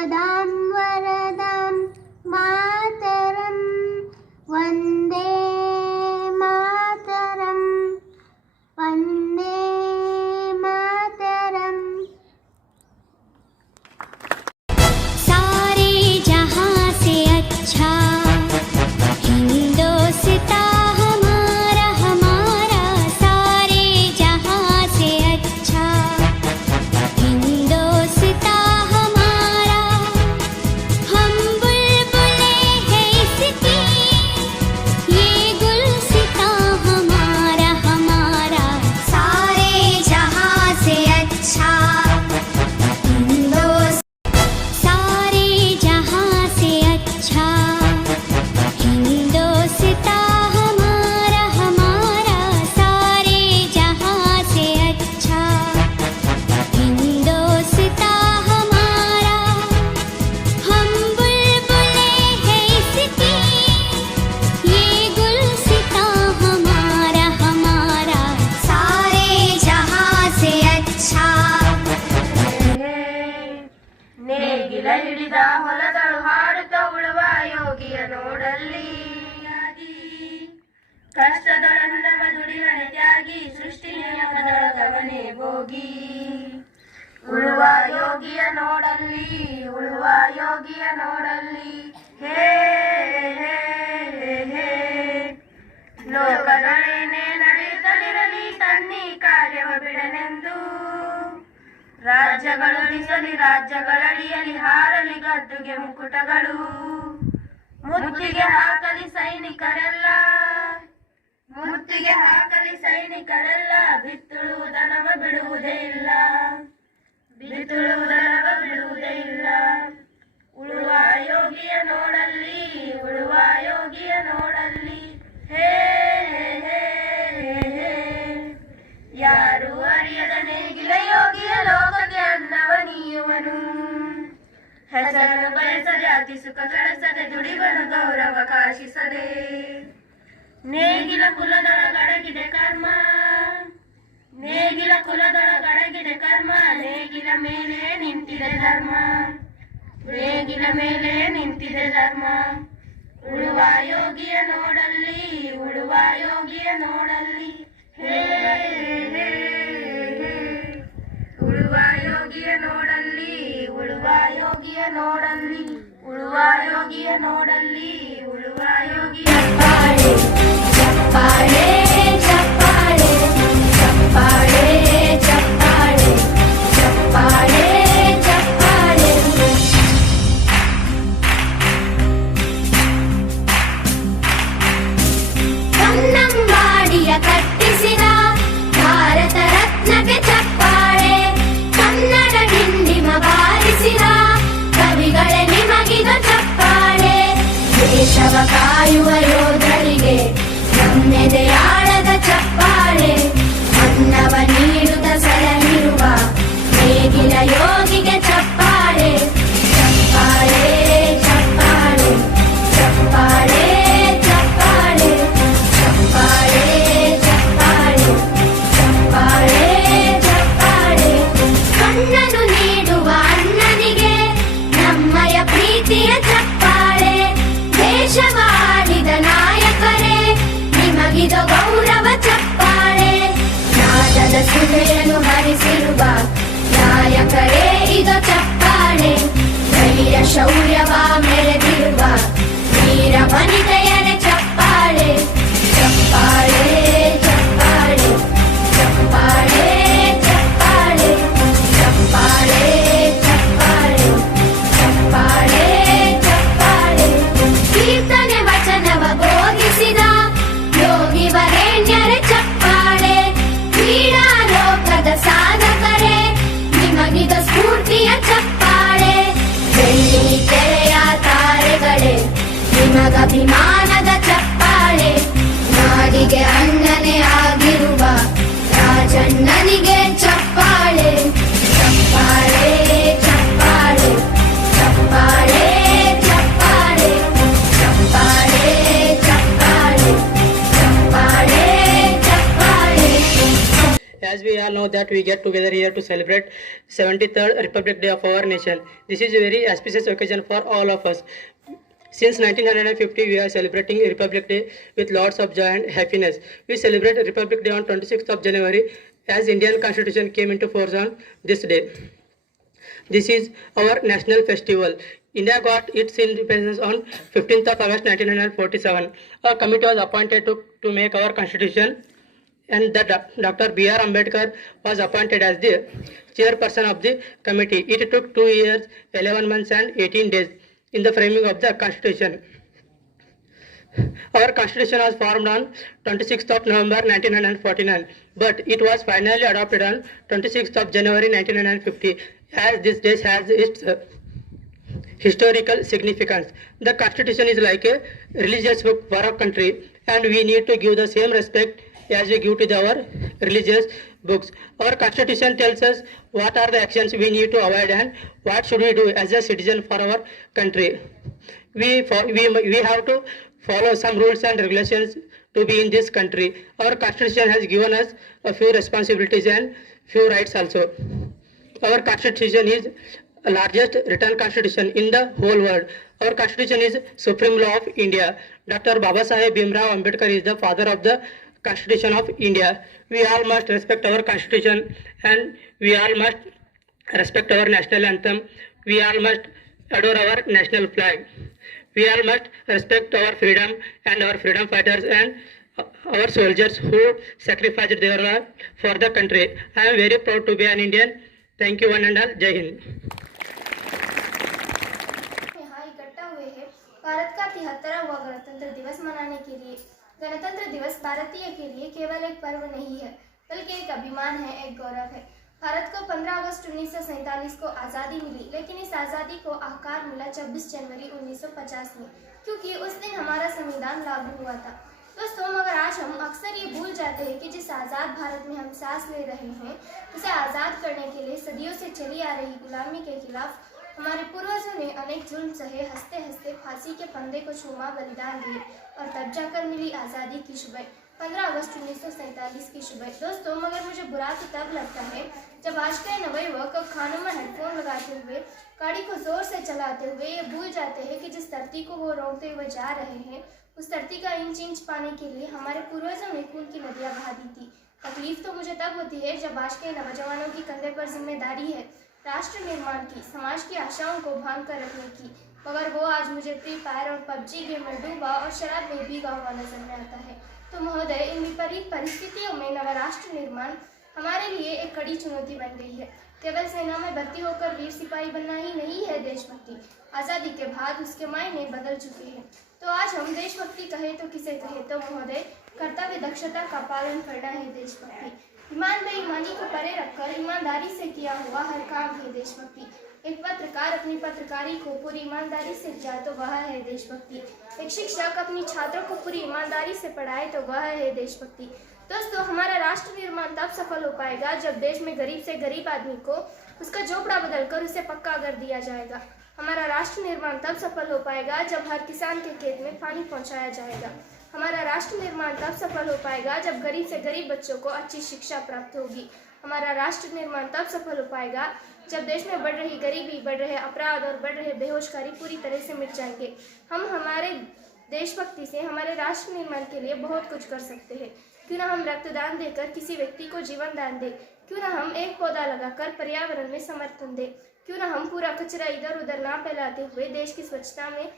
वरदां वरदां मातरं वन्दे मातरं वन्दे मातरम्। सारे जहां से अच्छा हिंदोस्तां हमारा हमारा, सारे जहां से अच्छा हिंदोस्तां हमारा। हम बुलबुलें हैं इसकी, ये गुलसितां हमारा हमारा। सारे जहां से अच्छा सारे जहां से अच्छा हिंदोस्तां हमारा हमारा, सारे जहां से अच्छा हिंदोस्तां हमारा। हम बुलबुलें हैं इसकी, ये गुलसितां हमारा हमारा। सारे जहां से अच्छा ನೇಗಿಲ ಹಿಡಿದ ಹೊಲದಳು ಹಾಡುತ್ತ ಉಳುವ ಯೋಗಿಯ ನೋಡಲ್ಲಿ, ಕಷ್ಟದೊಳನ್ನವ ದುಡಿವನೆ ತ್ಯಾಗಿ ಸೃಷ್ಟಿ ನಿಯಮದೊಳಗವನೇ ಭೋಗಿ. ಉಳುವ ಯೋಗಿಯ ನೋಡಲ್ಲಿ, ಉಳುವ ಯೋಗಿಯ ನೋಡಲ್ಲಿ, ಹೇ ಹೇ ಹೇ. ಲೋಕದೊಳೇನೆ ನಡೆಯುತ್ತಲಿರಲಿ ತನ್ನಿ ಕಾರ್ಯವ ಬಿಡನೆಂದು, ರಾಜ್ಯಗಳುಳಿಸಲಿ ರಾಜ್ಯಗಳಡಿಯಲಿ ಹಾರಲಿ ಗದ್ದುಗೆ ಮುಕುಟಗಳು. ಮುತ್ತಿಗೆ ಹಾಕಲಿ ಸೈನಿಕರೆಲ್ಲ, ಮುತ್ತಿಗೆ ಹಾಕಲಿ ಸೈನಿಕರೆಲ್ಲ, ಬಿತ್ತುಳುವುದನವ ಬಿಡುವುದೇ ಇಲ್ಲ, ಬಿತ್ತುಳುವುದನವ ಬಿಡುವುದೇ ಇಲ್ಲ. ಉಳುವ ಯೋಗಿಯ ನೋಡಲ್ಲಿ, ಉಳುವ ಯೋಗಿಯ ನೋಡಲ್ಲಿ, ಹೇ ಹೇ ಹೇ. ಯಾರು ಅರಿಯದ ನೇಗಿಲ ಯೋಗಿಯ ಲೋಕಕ್ಕೆ ಅನ್ನವ ನೀಯುವನು, ಹೆಸರನ್ನು ಬಯಸದೆ ಅತಿ ಸುಖ ಗಳಿಸದೆ ದುಡಿವನು ಗೌರವ ಕಾಶಿಸದೆ. ನೇಗಿಲ ಕುಲದೊಳಗಡಗಿದೆ ಕರ್ಮ, ನೇಗಿಲ ಕುಲದೊಳಗಡಗಿದೆ ಕರ್ಮ, ನೇಗಿಲ ಮೇಲೆ ನಿಂತಿದೆ ಧರ್ಮ, ನೇಗಿಲ ಮೇಲೆ ನಿಂತಿದೆ ಧರ್ಮ. ಉಳುವ ಯೋಗಿಯ ನೋಡಲ್ಲಿ, ಉಳುವ ಯೋಗಿಯ ನೋಡಲ್ಲಿ, ಹೇ ಹೇ ಹೇ. ಉಳುವ ಯೋಗಿಯ ನೋಡಲ್ಲಿ, ಉಳುವ ಯೋಗಿಯ ನೋಡಲ್ಲಿ, ಉಳುವ ಯೋಗಿಯ ನೋಡಲ್ಲಿ, ಉಳುವ ಯೋಗಿಯ ಚಪ್ಪಾಳೆ ಚಪ್ಪಾಳೆ ಚಪ್ಪಾಳೆ ಚಪ್ಪಾಳೆ ಚಪ್ಪಾಳೆ ಚಪ್ಪಾಳೆ ಚಪ್ಪಾಳೆ. ಕನ್ನಂಬಾಡಿಯ ಕಟ್ಟಿಸಿದ ಭಾರತ ರತ್ನಕ್ಕೆ ಚಪ್ಪಾಳೆ, ಕನ್ನಡ ಡಿಂಡಿಮ ಬಾರಿಸಿದ ಕವಿಗಳೇ ನಿಮಗಿದ ಚಪ್ಪಾಳೆ. ದೇಶವ ಕಾಯುವ ಯೋಧರಿಗೆ ನಮ್ಮೆದೆಯಾಳದ ಚಪ್ಪಾಳೆ, ಅನ್ನವ ನೀಡುತ್ತ ಸಲಹಿರುವ ನೇಗಿಲ ಯೋಗಿಗೆ ಚಪ್ಪಾಳೆ. ಚಪ್ಪಾಳೆ ಚಪ್ಪಾಳೆ ಚಪ್ಪಾಳೆ ಚಪ್ಪಾಳೆ ಚಪ್ಪಾಳೆ ಚಪ್ಪಾಳೆ ಚಪ್ಪಾಳೆ ಚಪ್ಪಾಳೆ. ಕಣ್ಣನು ನೀಡುವ ಅಣ್ಣನಿಗೆ ನಮ್ಮಯ ಪ್ರೀತಿಯ ಚಪ್ಪಾಳೆ, ದೇಶವಾಳಿದ ನಾಯಕರೇ ನಿಮಗಿದ ಗೌರವ ಚಪ್ಪಾಳೆ. ನಾದದ ಸುಧೆಯನ್ನು ಹರಿಸಿರುವ ನಾಯಕರೇ ಇದು ಚಪ್ಪಾಳೆ, ಧೈರ್ಯ ಶೌರ್ಯವ ಮೆರೆದಿರುವ ವೀರ ವನಿತೆಯರೇ ಚಪ್ಪಾಳೆ. ಚಪ್ಪಾಳೆ ಚಪ್ಪಾಳೆ ಚಪ್ಪಾಳೆ ಚಪ್ಪಾಳೆ ಚಪ್ಪಾಳೆ ಚಪ್ಪಾಳೆ ಚಪ್ಪಾಳೆ ಚಪ್ಪಾಳೆ. ಕೀರ್ತನೆ ವಚನವ ಬೋಧಿಸಿದ ಯೋಗಿ ವರೇಣ್ಯರೇ ಚಪ್ಪಾಳೆ, ಕ್ರೀಡಾ ಲೋಕದ ಸಾಧಕರೇ ನಿಮಗಿದ ಸ್ಫೂರ್ತಿಯ ಚಪ್ಪಾಳೆ. ಬೆಳ್ಳಿ ತೆರೆಯ ತಾರೆಗಳೇ ನಿಮಗಭಿಮಾನದ ಚಪ್ಪಾಳೆ, ನಾಡಿಗೆ ಅಣ್ಣನೇ ಆಗಿರುವ ರಾಜಣ್ಣನಿಗೆ ಚಪ್ಪಾಳೆ. ಚಪ್ಪಾಳೆ ಚಪ್ಪಾಳೆ ಚಪ್ಪಾಳೆ ಚಪ್ಪಾಳೆ ಚಪ್ಪಾಳೆ ಚಪ್ಪಾಳೆ ಚಪ್ಪಾಳೆ ಚಪ್ಪಾಳೆ. As we all know that we get together here to celebrate 73rd Republic Day of our nation. This is a very auspicious occasion for all of us. Since 1950, we are celebrating Republic Day with lots of joy and happiness. We celebrate Republic Day on 26th of January as Indian Constitution came into force on this day. This is our national festival. India got its independence on 15th of August 1947. A committee was appointed to make our constitution, and Dr. B.R. Ambedkar was appointed as the chairperson of the committee. It took 2 years, 11 months and 18 days in the framing of the constitution. Our constitution was formed on 26th of November 1949, but it was finally adopted on 26th of January 1950, as this day has its historical significance. The constitution is like a religious book for our country, and we need to give the same respect as we give to our religious books. Our constitution tells us what are the actions we need to avoid and what should we do as a citizen for our country. We have to follow some rules and regulations to be in this country. Our constitution has given us a few responsibilities and few rights also. Our constitution is the largest written constitution in the whole world. Our constitution is supreme law of India. Dr. Babasaheb Bhimrao Ambedkar is the father of the Constitution of India. We all must respect our constitution, and we all must respect our national anthem. We all must adore our national flag. We all must respect our freedom and our freedom fighters and our soldiers who sacrificed their life for the country. I am very proud to be an Indian. Thank you one and all. Jai Hind. यहाँ इकट्ठा हुए हैं भारत का 73वां गणतंत्र दिवस मनाने के लिए। गणतंत्र दिवस भारतीय के लिए केवल एक पर्व नहीं है, बल्कि एक अभिमान है, एक गौरव है। भारत को 15 अगस्त 1947 को आज़ादी मिली, लेकिन इस आज़ादी को आकार मिला 26 जनवरी 1950 में, क्योंकि उस दिन हमारा संविधान लागू हुआ था। दोस्तों, मगर आज हम अक्सर ये भूल जाते हैं कि जिस आज़ाद भारत में हम सांस ले रहे हैं, उसे आज़ाद करने के लिए सदियों से चली आ रही गुलामी के खिलाफ हमारे पूर्वजों ने अनेक जुल्म सहे, हंसते हंसते फांसी के फंदे को चूमा, बलिदान दिए, और तब जाकर मिली आज़ादी की सुबह, 15 अगस्त 1947 की सुबह। दोस्तों, मगर मुझे बुरा तो तब लगता है जब आज के नवयुवक कानों में हेडफोन लगाते हुए, गाड़ी को जोर से चलाते हुए ये भूल जाते हैं कि जिस धरती को वो रोकते हुए जा रहे हैं, उस धरती का इंच इंच पाने के लिए हमारे पूर्वजों ने खून की नदियाँ बहा दी थी। तकलीफ तो मुझे तब होती है जब आज के नौजवानों की कंधे पर जिम्मेदारी है राष्ट्र निर्माण की, समाज की आशाओं को भांग कर रखने की, मगर वो आज मुझे फ्री फायर और पबजी गेम में डूबा और शराब में भीगा हुआ नजर में आता है। तो महोदय, इन विपरीत परिस्थितियों में नवा राष्ट्र निर्माण हमारे लिए एक कड़ी चुनौती बन गई है। केवल सेना में भर्ती होकर वीर सिपाही बनना ही नहीं है देशभक्ति। आज़ादी के बाद उसके मायने बदल चुके हैं। तो आज हम देशभक्ति कहे तो किसे कहे, तो महोदय, कर्तव्य दक्षता का पालन करना है देशभक्ति। ईमान बेईमानी को परे रखकर ईमानदारी से किया हुआ हर काम है देशभक्ति। एक पत्रकार अपनी पत्रकारी को पूरी ईमानदारी से जाए तो वह है देशभक्ति। एक शिक्षक अपनी छात्रों को पूरी ईमानदारी से पढ़ाए तो वह है देशभक्ति। दोस्तों, हमारा राष्ट्र निर्माण तब सफल हो पाएगा जब देश में गरीब से गरीब आदमी को उसका झोपड़ा बदलकर उसे पक्का कर दिया जाएगा। हमारा राष्ट्र निर्माण तब सफल हो पाएगा जब हर किसान के खेत में पानी पहुंचाया जाएगा। हमारा राष्ट्र निर्माण तब सफल हो पाएगा जब गरीब से गरीब बच्चों को अच्छी शिक्षा प्राप्त होगी। हमारा राष्ट्र निर्माण तब सफल हो पाएगा जब देश में बढ़ रही गरीबी, बढ़ रहे अपराध और बढ़ रहे बेहोशकारी पूरी तरह से मिट जाएंगे। हम हमारे देशभक्ति से हमारे राष्ट्र निर्माण के लिए बहुत कुछ कर सकते हैं। क्यों ना हम रक्तदान देकर किसी व्यक्ति को जीवन दान दें, क्यों ना हम एक पौधा लगाकर पर्यावरण में समर्थन दें, क्यों ना हम पूरा कचरा इधर उधर ना फैलाते हुए देश की स्वच्छता में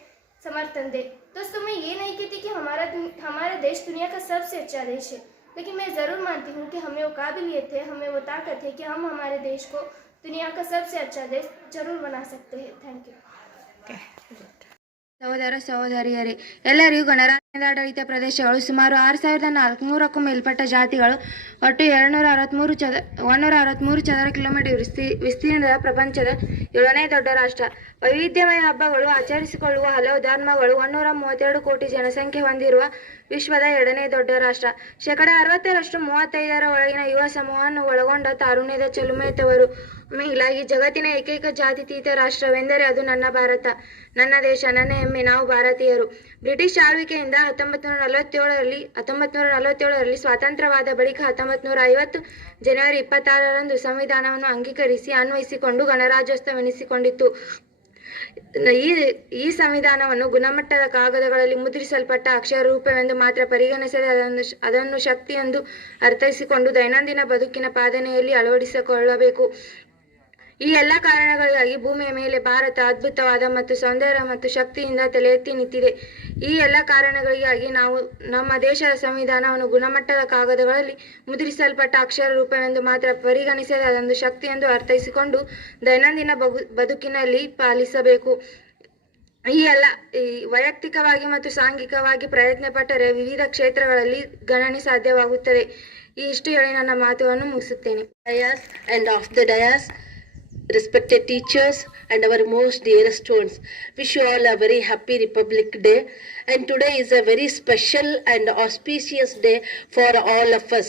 समर्थन दें। दोस्तों, मैं ये नहीं कहती कि हमारा देश दुनिया का सबसे अच्छा देश है, लेकिन मैं ज़रूर मानती हूँ कि हमें वो काबिलियत है, हमें वो ताकत है कि हम हमारे देश को दुनिया का सबसे अच्छा देश जरूर बना सकते हैं। Thank you. ಸಹೋದರ ಸಹೋದರಿಯರೇ, ಎಲ್ಲರಿಗೂ ಗಣರಾಜ್ಯದ ಪ್ರದೇಶಗಳು ಸುಮಾರು 6400ಕ್ಕೂ ಮೇಲ್ಪಟ್ಟ ಜಾತಿಗಳು ಒಟ್ಟು 163 ಚದರ ಕಿಲೋಮೀಟರ್ ವಿಸ್ತೀರ್ಣದ ಪ್ರಪಂಚದ 7ನೇ ದೊಡ್ಡ ರಾಷ್ಟ್ರ. ವೈವಿಧ್ಯಮಯ ಹಬ್ಬಗಳು, ಆಚರಿಸಿಕೊಳ್ಳುವ ಹಲವು ಧರ್ಮಗಳು, 132 ಕೋಟಿ ಜನಸಂಖ್ಯೆ ಹೊಂದಿರುವ ವಿಶ್ವದ 2ನೇ ದೊಡ್ಡ ರಾಷ್ಟ್ರ. 60% 35ರ ಒಳಗಿನ ಯುವ ಸಮೂಹವನ್ನು ಒಳಗೊಂಡ ತಾರುಣ್ಯದ ಚೆಲುಮೆತ್ತವರು. ಹೀಗಾಗಿ ಜಗತ್ತಿನ ಏಕೈಕ ಜಾತ್ಯತೀತ ರಾಷ್ಟ್ರವೆಂದರೆ ಅದು ನನ್ನ ಭಾರತ, ನನ್ನ ದೇಶ, ನನ್ನ ಹೆಮ್ಮೆ, ನಾವು ಭಾರತೀಯರು. ಬ್ರಿಟಿಷ್ ಆಳ್ವಿಕೆಯಿಂದ 1947ರಲ್ಲಿ ಸ್ವಾತಂತ್ರ್ಯವಾದ ಬಳಿಕ 1950 ಜನವರಿ 26ರಂದು ಸಂವಿಧಾನವನ್ನು ಅಂಗೀಕರಿಸಿ ಅನ್ವಯಿಸಿಕೊಂಡು ಗಣರಾಜ್ಯೋತ್ಸವವೆನಿಸಿಕೊಂಡಿತು. ಈ ಸಂವಿಧಾನವನ್ನು ಗುಣಮಟ್ಟದ ಕಾಗದಗಳಲ್ಲಿ ಮುದ್ರಿಸಲ್ಪಟ್ಟ ಅಕ್ಷರ ರೂಪವೆಂದು ಮಾತ್ರ ಪರಿಗಣಿಸದೆ ಅದನ್ನು ಶಕ್ತಿಯೆಂದು ಅರ್ಥೈಸಿಕೊಂಡು ದೈನಂದಿನ ಬದುಕಿನ ಪಾಲನೆಯಲ್ಲಿ ಅಳವಡಿಸಿಕೊಳ್ಳಬೇಕು. ಈ ಎಲ್ಲ ಕಾರಣಗಳಿಗಾಗಿ ಭೂಮಿಯ ಮೇಲೆ ಭಾರತ ಅದ್ಭುತವಾದ ಮತ್ತು ಸೌಂದರ್ಯ ಮತ್ತು ಶಕ್ತಿಯಿಂದ ತಲೆ ಎತ್ತಿ ನಿಂತಿದೆ. ಈ ಎಲ್ಲ ಕಾರಣಗಳಿಗಾಗಿ ನಾವು ನಮ್ಮ ದೇಶದ ಸಂವಿಧಾನವನ್ನು ಗುಣಮಟ್ಟದ ಕಾಗದಗಳಲ್ಲಿ ಮುದ್ರಿಸಲ್ಪಟ್ಟ ಅಕ್ಷರ ರೂಪವೆಂದು ಮಾತ್ರ ಪರಿಗಣಿಸದೆ ಅದೊಂದು ಶಕ್ತಿಯೆಂದು ಅರ್ಥೈಸಿಕೊಂಡು ದೈನಂದಿನ ಬದುಕಿನಲ್ಲಿ ಪಾಲಿಸಬೇಕು. ಈ ವೈಯಕ್ತಿಕವಾಗಿ ಮತ್ತು ಸಾಂಘಿಕವಾಗಿ ಪ್ರಯತ್ನ ಪಟ್ಟರೆ ವಿವಿಧ ಕ್ಷೇತ್ರಗಳಲ್ಲಿ ಗಣನೆ ಸಾಧ್ಯವಾಗುತ್ತದೆ. ಇಷ್ಟು ಹೇಳಿ ನನ್ನ ಮಾತುಗಳನ್ನು ಮುಗಿಸುತ್ತೇನೆ. And of the dais, respected teachers and our most dearest ones, wish you all a very happy Republic Day. And today is a very special and auspicious day for all of us.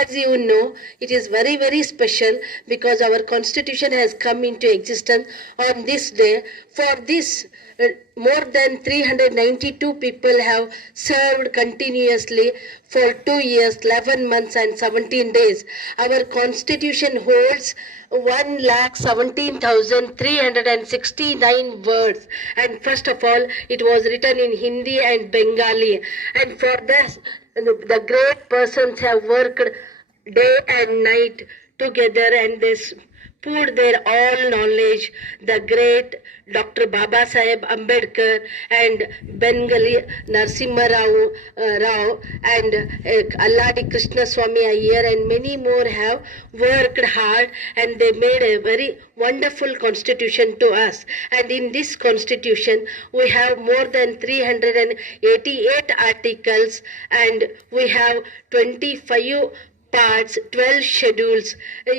As you know, it is very, very special because our constitution has come into existence on this day. For this, more than 392 people have served continuously for 2 years, 11 months and 17 days. Our constitution holds 1,17,369 words, and first of all it was written in Hindi and Bengali, and for this the great persons have worked day and night together, and this poured their all knowledge. The great Dr. Baba Saheb Ambedkar and Bengali Narasimha Rao and Alladi Krishna Swami Iyer and many more have worked hard, and they made a very wonderful constitution to us. And in this constitution we have more than 388 articles, and we have 25 parts, 12 schedules.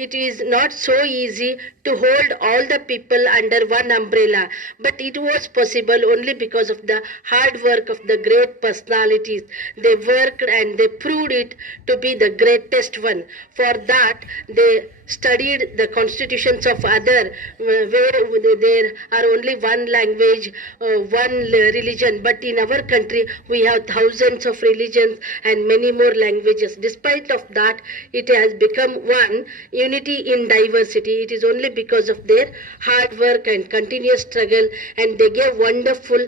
It is not so easy to hold all the people under one umbrella, but it was possible only because of the hard work of the great personalities. They worked and they proved it to be the greatest one. For that they studied the constitutions of other where there are only one language, one religion, but in our country we have thousands of religions and many more languages. Despite of that, it has become one unity in diversity. It is only because of their hard work and continuous struggle, and they gave wonderful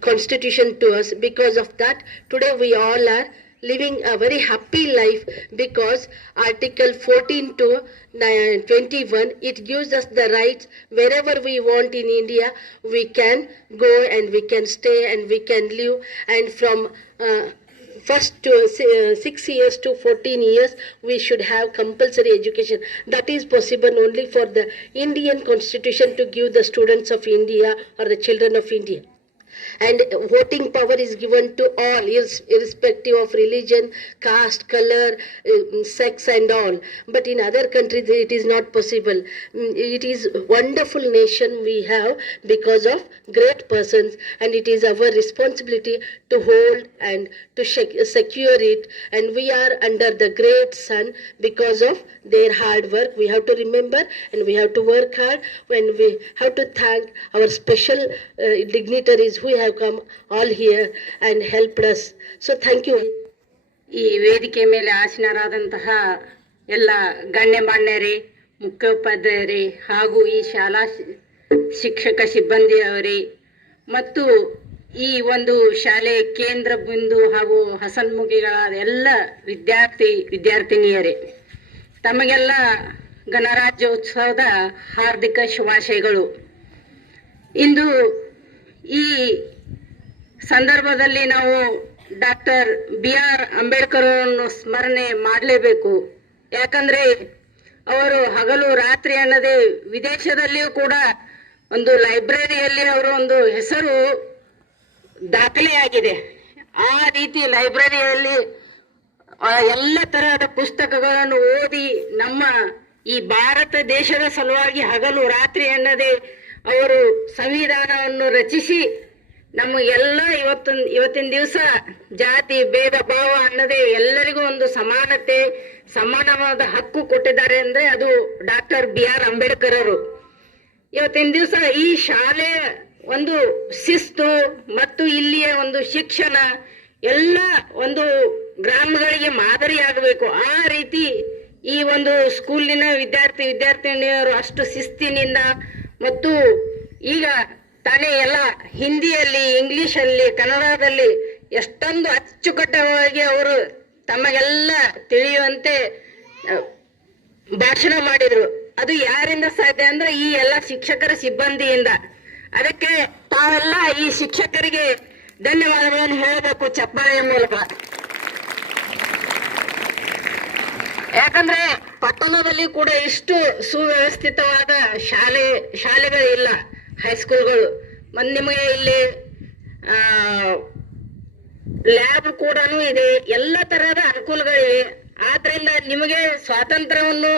constitution to us. Because of that, today we all are living a very happy life, because Article 14 to 21, it gives us the rights wherever we want in India. We can go and we can stay and we can live, and from first to 6 years to 14 years we should have compulsory education. That is possible only for the Indian constitution to give the students of India or the children of India. And voting power is given to all, irrespective of religion, caste, color, sex and all. But in other countries it is not possible. It is wonderful nation we have because of great persons, and it is our responsibility to hold and to secure it, and we are under the great sun because of their hard work. We have to remember and we have to work hard, when we have to thank our special dignitaries who have come all here and helped us. So thank you. ಈ ವೇದಿಕೆ ಮೇಲೆ ಆಸೀನರಾದಂತಹ ಎಲ್ಲ ಗಣ್ಯಮಾನ್ಯರೇ, ಮುಖ್ಯೋಪಾಧ್ಯಾಯರೇ ಹಾಗೂ ಈ ಶಾಲಾ ಶಿಕ್ಷಕ ಸಿಬ್ಬಂದಿಯವರೇ ಮತ್ತು ಈ ಒಂದು ಶಾಲೆಯ ಕೇಂದ್ರ ಬಿಂದು ಹಾಗೂ ಹಸನ್ಮುಖಿಗಳಾದ ಎಲ್ಲ ವಿದ್ಯಾರ್ಥಿನಿಯರೇ, ತಮಗೆಲ್ಲ ಗಣರಾಜ್ಯೋತ್ಸವದ ಹಾರ್ದಿಕ ಶುಭಾಶಯಗಳು. ಇಂದು ಈ ಸಂದರ್ಭದಲ್ಲಿ ನಾವು ಡಾಕ್ಟರ್ BR ಅಂಬೇಡ್ಕರ್ ಅವರನ್ನು ಸ್ಮರಣೆ ಮಾಡಲೇಬೇಕು. ಯಾಕಂದ್ರೆ ಅವರು ಹಗಲು ರಾತ್ರಿ ಅನ್ನದೇ ವಿದೇಶದಲ್ಲಿಯೂ ಕೂಡ ಒಂದು ಲೈಬ್ರರಿಯಲ್ಲಿ ಅವರ ಒಂದು ಹೆಸರು ದಾಖಲೆಯಾಗಿದೆ. ಆ ರೀತಿ ಲೈಬ್ರರಿಯಲ್ಲಿ ಎಲ್ಲ ತರಹದ ಪುಸ್ತಕಗಳನ್ನು ಓದಿ ನಮ್ಮ ಈ ಭಾರತ ದೇಶದ ಸಲುವಾಗಿ ಹಗಲು ರಾತ್ರಿ ಅನ್ನದೇ ಅವರು ಸಂವಿಧಾನವನ್ನು ರಚಿಸಿ ನಮಗೆಲ್ಲ ಇವತ್ತಿನ ದಿವಸ ಜಾತಿ ಭೇದ ಭಾವ ಅನ್ನದೇ ಎಲ್ಲರಿಗೂ ಒಂದು ಸಮಾನವಾದ ಹಕ್ಕು ಕೊಟ್ಟಿದ್ದಾರೆ ಅಂದ್ರೆ ಅದು ಡಾಕ್ಟರ್ BR ಅಂಬೇಡ್ಕರ್ ಅವರು. ಇವತ್ತಿನ ದಿವಸ ಈ ಶಾಲೆ ಒಂದು ಶಿಸ್ತು ಮತ್ತು ಇಲ್ಲಿಯ ಒಂದು ಶಿಕ್ಷಣ ಎಲ್ಲ ಒಂದು ಗ್ರಾಮಗಳಿಗೆ ಮಾದರಿಯಾಗಬೇಕು. ಆ ರೀತಿ ಈ ಒಂದು ಸ್ಕೂಲಿನ ವಿದ್ಯಾರ್ಥಿನಿಯರು ಅಷ್ಟು ಶಿಸ್ತಿನಿಂದ ಮತ್ತು ಈಗ ತಾನೇ ಎಲ್ಲ ಹಿಂದಿಯಲ್ಲಿ, ಇಂಗ್ಲಿಷಲ್ಲಿ, ಕನ್ನಡದಲ್ಲಿ ಎಷ್ಟೊಂದು ಅಚ್ಚುಕಟ್ಟವಾಗಿ ಅವರು ತಮಗೆಲ್ಲ ತಿಳಿಯುವಂತೆ ಭಾಷಣ ಮಾಡಿದ್ರು. ಅದು ಯಾರಿಂದ ಸಾಧ್ಯ ಅಂದ್ರೆ ಈ ಎಲ್ಲ ಶಿಕ್ಷಕರ ಸಿಬ್ಬಂದಿಯಿಂದ. ಅದಕ್ಕೆ ತಾವೆಲ್ಲ ಈ ಶಿಕ್ಷಕರಿಗೆ ಧನ್ಯವಾದಗಳನ್ನು ಹೇಳಬೇಕು ಚಪ್ಪಾಳೆಯ ಮೂಲಕ. ಯಾಕಂದ್ರೆ ಪಟ್ಟಣದಲ್ಲಿ ಕೂಡ ಇಷ್ಟು ಸುವ್ಯವಸ್ಥಿತವಾದ ಶಾಲೆಗಳಿಲ್ಲ, ಹೈಸ್ಕೂಲ್ಗಳು. ನಿಮಗೆ ಇಲ್ಲಿ ಲ್ಯಾಬ್ ಕೂಡ ಇದೆ, ಎಲ್ಲ ತರಹದ ಅನುಕೂಲಗಳಿವೆ. ಆದ್ರಿಂದ ನಿಮಗೆ ಸ್ವಾತಂತ್ರ್ಯವನ್ನು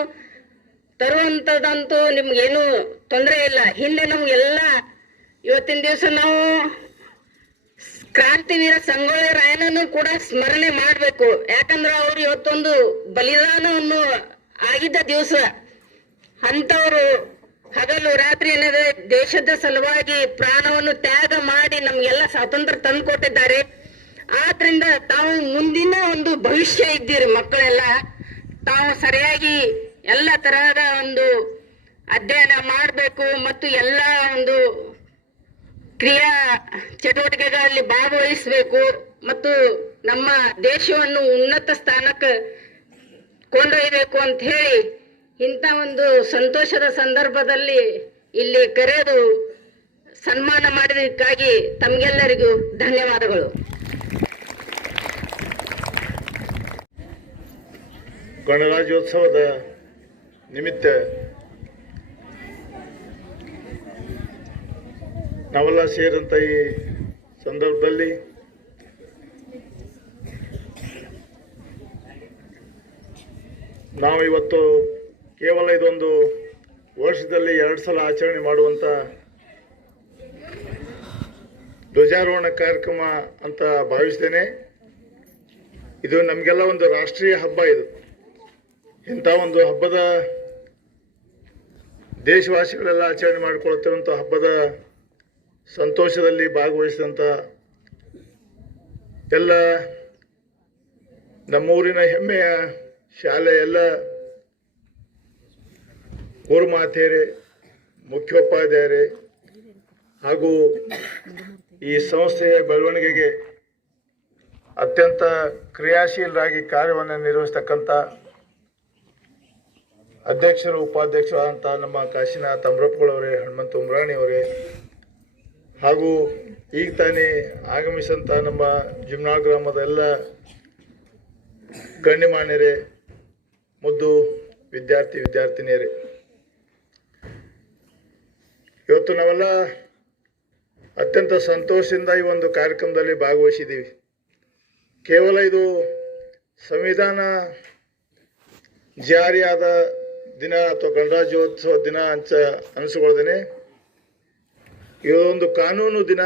ತರುವಂತದಂತೂ ನಿಮ್ಗೇನು ತೊಂದರೆ ಇಲ್ಲ. ಹಿಂದೆ ನಮ್ಗೆಲ್ಲ ಇವತ್ತಿನ ದಿವಸ ನಾವು ಕ್ರಾಂತಿವೀರ ಸಂಗೊಳ್ಳಿ ರಾಯಣ್ಣನ್ನು ಕೂಡ ಸ್ಮರಣೆ ಮಾಡಬೇಕು. ಯಾಕಂದ್ರೆ ಅವ್ರು ಇವತ್ತೊಂದು ಬಲಿದಾನವನ್ನು ಆಗಿದ್ದ ದಿವಸ. ಅಂಥವರು ಹಗಲು ರಾತ್ರಿ ಅನ್ನೋದೇ ದೇಶದ ಸಲುವಾಗಿ ಪ್ರಾಣವನ್ನು ತ್ಯಾಗ ಮಾಡಿ ನಮ್ಗೆಲ್ಲ ಸ್ವಾತಂತ್ರ್ಯ ತಂದು ಕೊಟ್ಟಿದ್ದಾರೆ. ಆದ್ರಿಂದ ತಾವು ಮುಂದಿನ ಒಂದು ಭವಿಷ್ಯ ಇದ್ದೀರಿ ಮಕ್ಕಳೆಲ್ಲ. ತಾವು ಸರಿಯಾಗಿ ಎಲ್ಲ ತರಹದ ಒಂದು ಅಧ್ಯಯನ ಮಾಡಬೇಕು ಮತ್ತು ಎಲ್ಲ ಒಂದು ಕ್ರಿಯಾ ಚಟುವಟಿಕೆಗಳಲ್ಲಿ ಭಾಗವಹಿಸಬೇಕು ಮತ್ತು ನಮ್ಮ ದೇಶವನ್ನು ಉನ್ನತ ಸ್ಥಾನಕ್ಕೆ ಕೊಂಡೊಯ್ಯಬೇಕು ಅಂತ ಹೇಳಿ ಇಂಥ ಒಂದು ಸಂತೋಷದ ಸಂದರ್ಭದಲ್ಲಿ ಇಲ್ಲಿ ಕರೆದು ಸನ್ಮಾನ ಮಾಡಿದ್ದಕ್ಕಾಗಿ ತಮಗೆಲ್ಲರಿಗೂ ಧನ್ಯವಾದಗಳು. ಗಣರಾಜ್ಯೋತ್ಸವದ ನಿಮಿತ್ತ ನಾವೆಲ್ಲ ಸೇರಂತ ಈ ಸಂದರ್ಭದಲ್ಲಿ ನಾವು ಇವತ್ತು ಕೇವಲ ಇದೊಂದು ವರ್ಷದಲ್ಲಿ 2 ಸಲ ಆಚರಣೆ ಮಾಡುವಂಥ ಧ್ವಜಾರೋಹಣ ಕಾರ್ಯಕ್ರಮ ಅಂತ ಭಾವಿಸ್ತೇನೆ. ಇದು ನಮಗೆಲ್ಲ ಒಂದು ರಾಷ್ಟ್ರೀಯ ಹಬ್ಬ. ಇದು ಇಂಥ ಒಂದು ಹಬ್ಬದ ದೇಶವಾಸಿಗಳೆಲ್ಲ ಆಚರಣೆ ಮಾಡಿಕೊಳ್ಳುತ್ತಿರುವಂಥ ಹಬ್ಬದ ಸಂತೋಷದಲ್ಲಿ ಭಾಗವಹಿಸಿದಂಥ ಎಲ್ಲ ನಮ್ಮೂರಿನ ಹೆಮ್ಮೆಯ ಶಾಲೆ ಎಲ್ಲ ಗುರುಮಾತೆಯರೇ, ಮುಖ್ಯೋಪಾಧ್ಯಾಯರೇ ಹಾಗೂ ಈ ಸಂಸ್ಥೆಯ ಬೆಳವಣಿಗೆಗೆ ಅತ್ಯಂತ ಕ್ರಿಯಾಶೀಲರಾಗಿ ಕಾರ್ಯವನ್ನು ನಿರ್ವಹಿಸ್ತಕ್ಕಂಥ ಅಧ್ಯಕ್ಷರು, ಉಪಾಧ್ಯಕ್ಷರಾದಂಥ ನಮ್ಮ ಕಾಶಿನಾಥ್ ಅಮ್ರಪ್ಪಗಳವರೇ, ಹನುಮಂತ ಉಮ್ರಾಣಿಯವರೇ ಹಾಗೂ ಈಗ ತಾನೇ ಆಗಮಿಸಂತ ನಮ್ಮ ಜಿಮ್ನಾಳ್ ಗ್ರಾಮದ ಎಲ್ಲ ಗಣ್ಯಮಾನ್ಯರೇ, ಮುದ್ದು ವಿದ್ಯಾರ್ಥಿನಿಯರೇ, ಇವತ್ತು ನಾವೆಲ್ಲ ಅತ್ಯಂತ ಸಂತೋಷದಿಂದ ಈ ಒಂದು ಕಾರ್ಯಕ್ರಮದಲ್ಲಿ ಭಾಗವಹಿಸಿದ್ದೀವಿ. ಕೇವಲ ಇದು ಸಂವಿಧಾನ ಜಾರಿಯಾದ ದಿನ ಅಥವಾ ಗಣರಾಜ್ಯೋತ್ಸವ ದಿನ ಅಂತ ಅನಿಸ್ಕೊಳ್ದೇನೆ, ಇದೊಂದು ಕಾನೂನು ದಿನ,